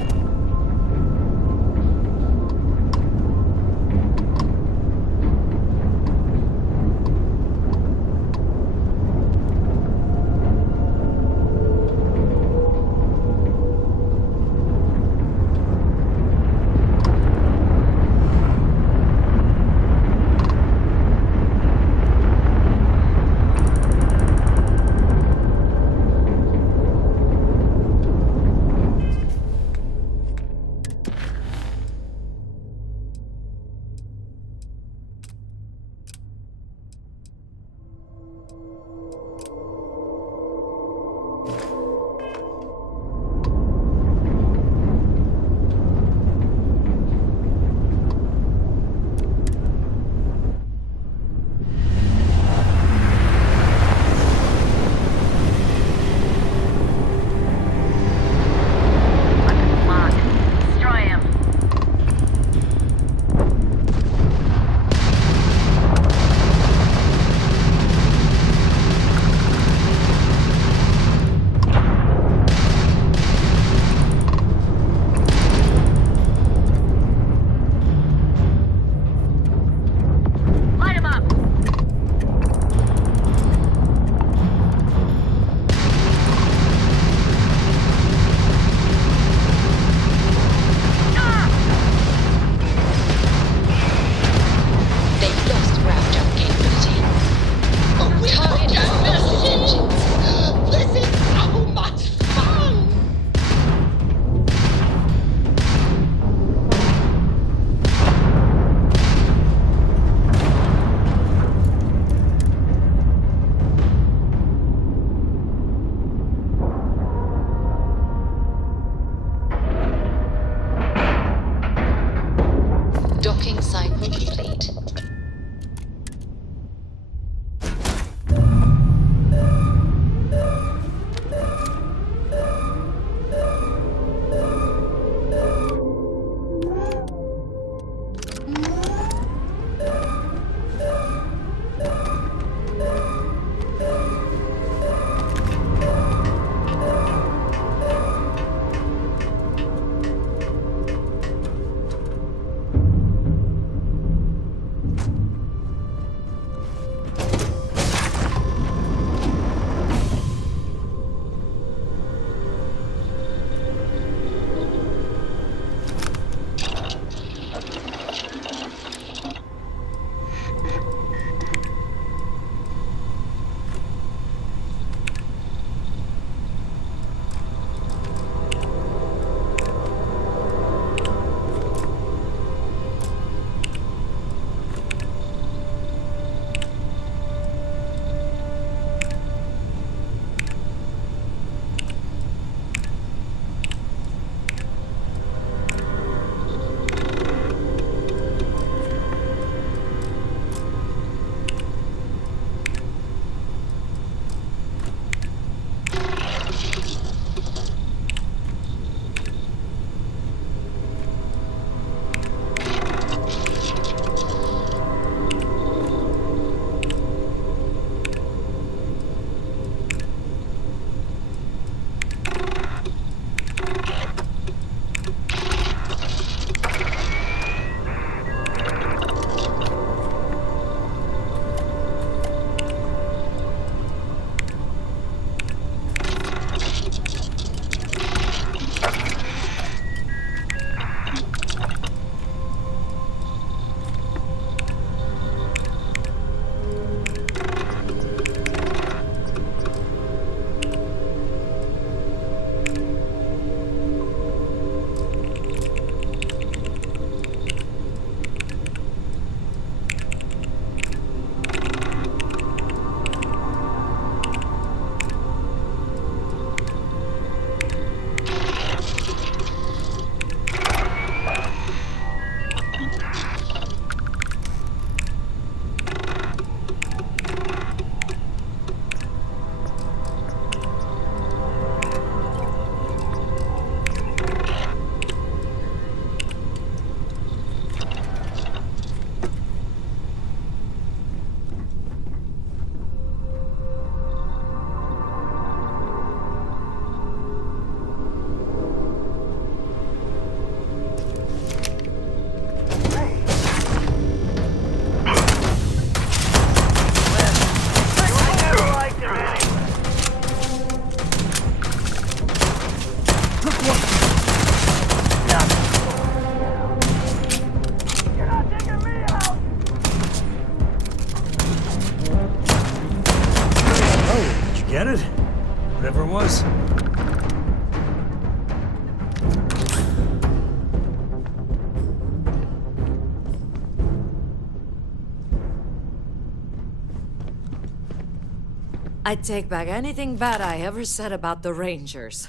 I take back anything bad I ever said about the Rangers.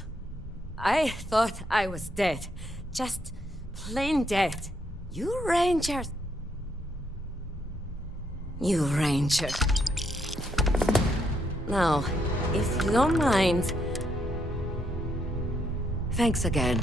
I thought I was dead. Just plain dead. You Rangers. You Ranger. Now, if you don't mind... Thanks again.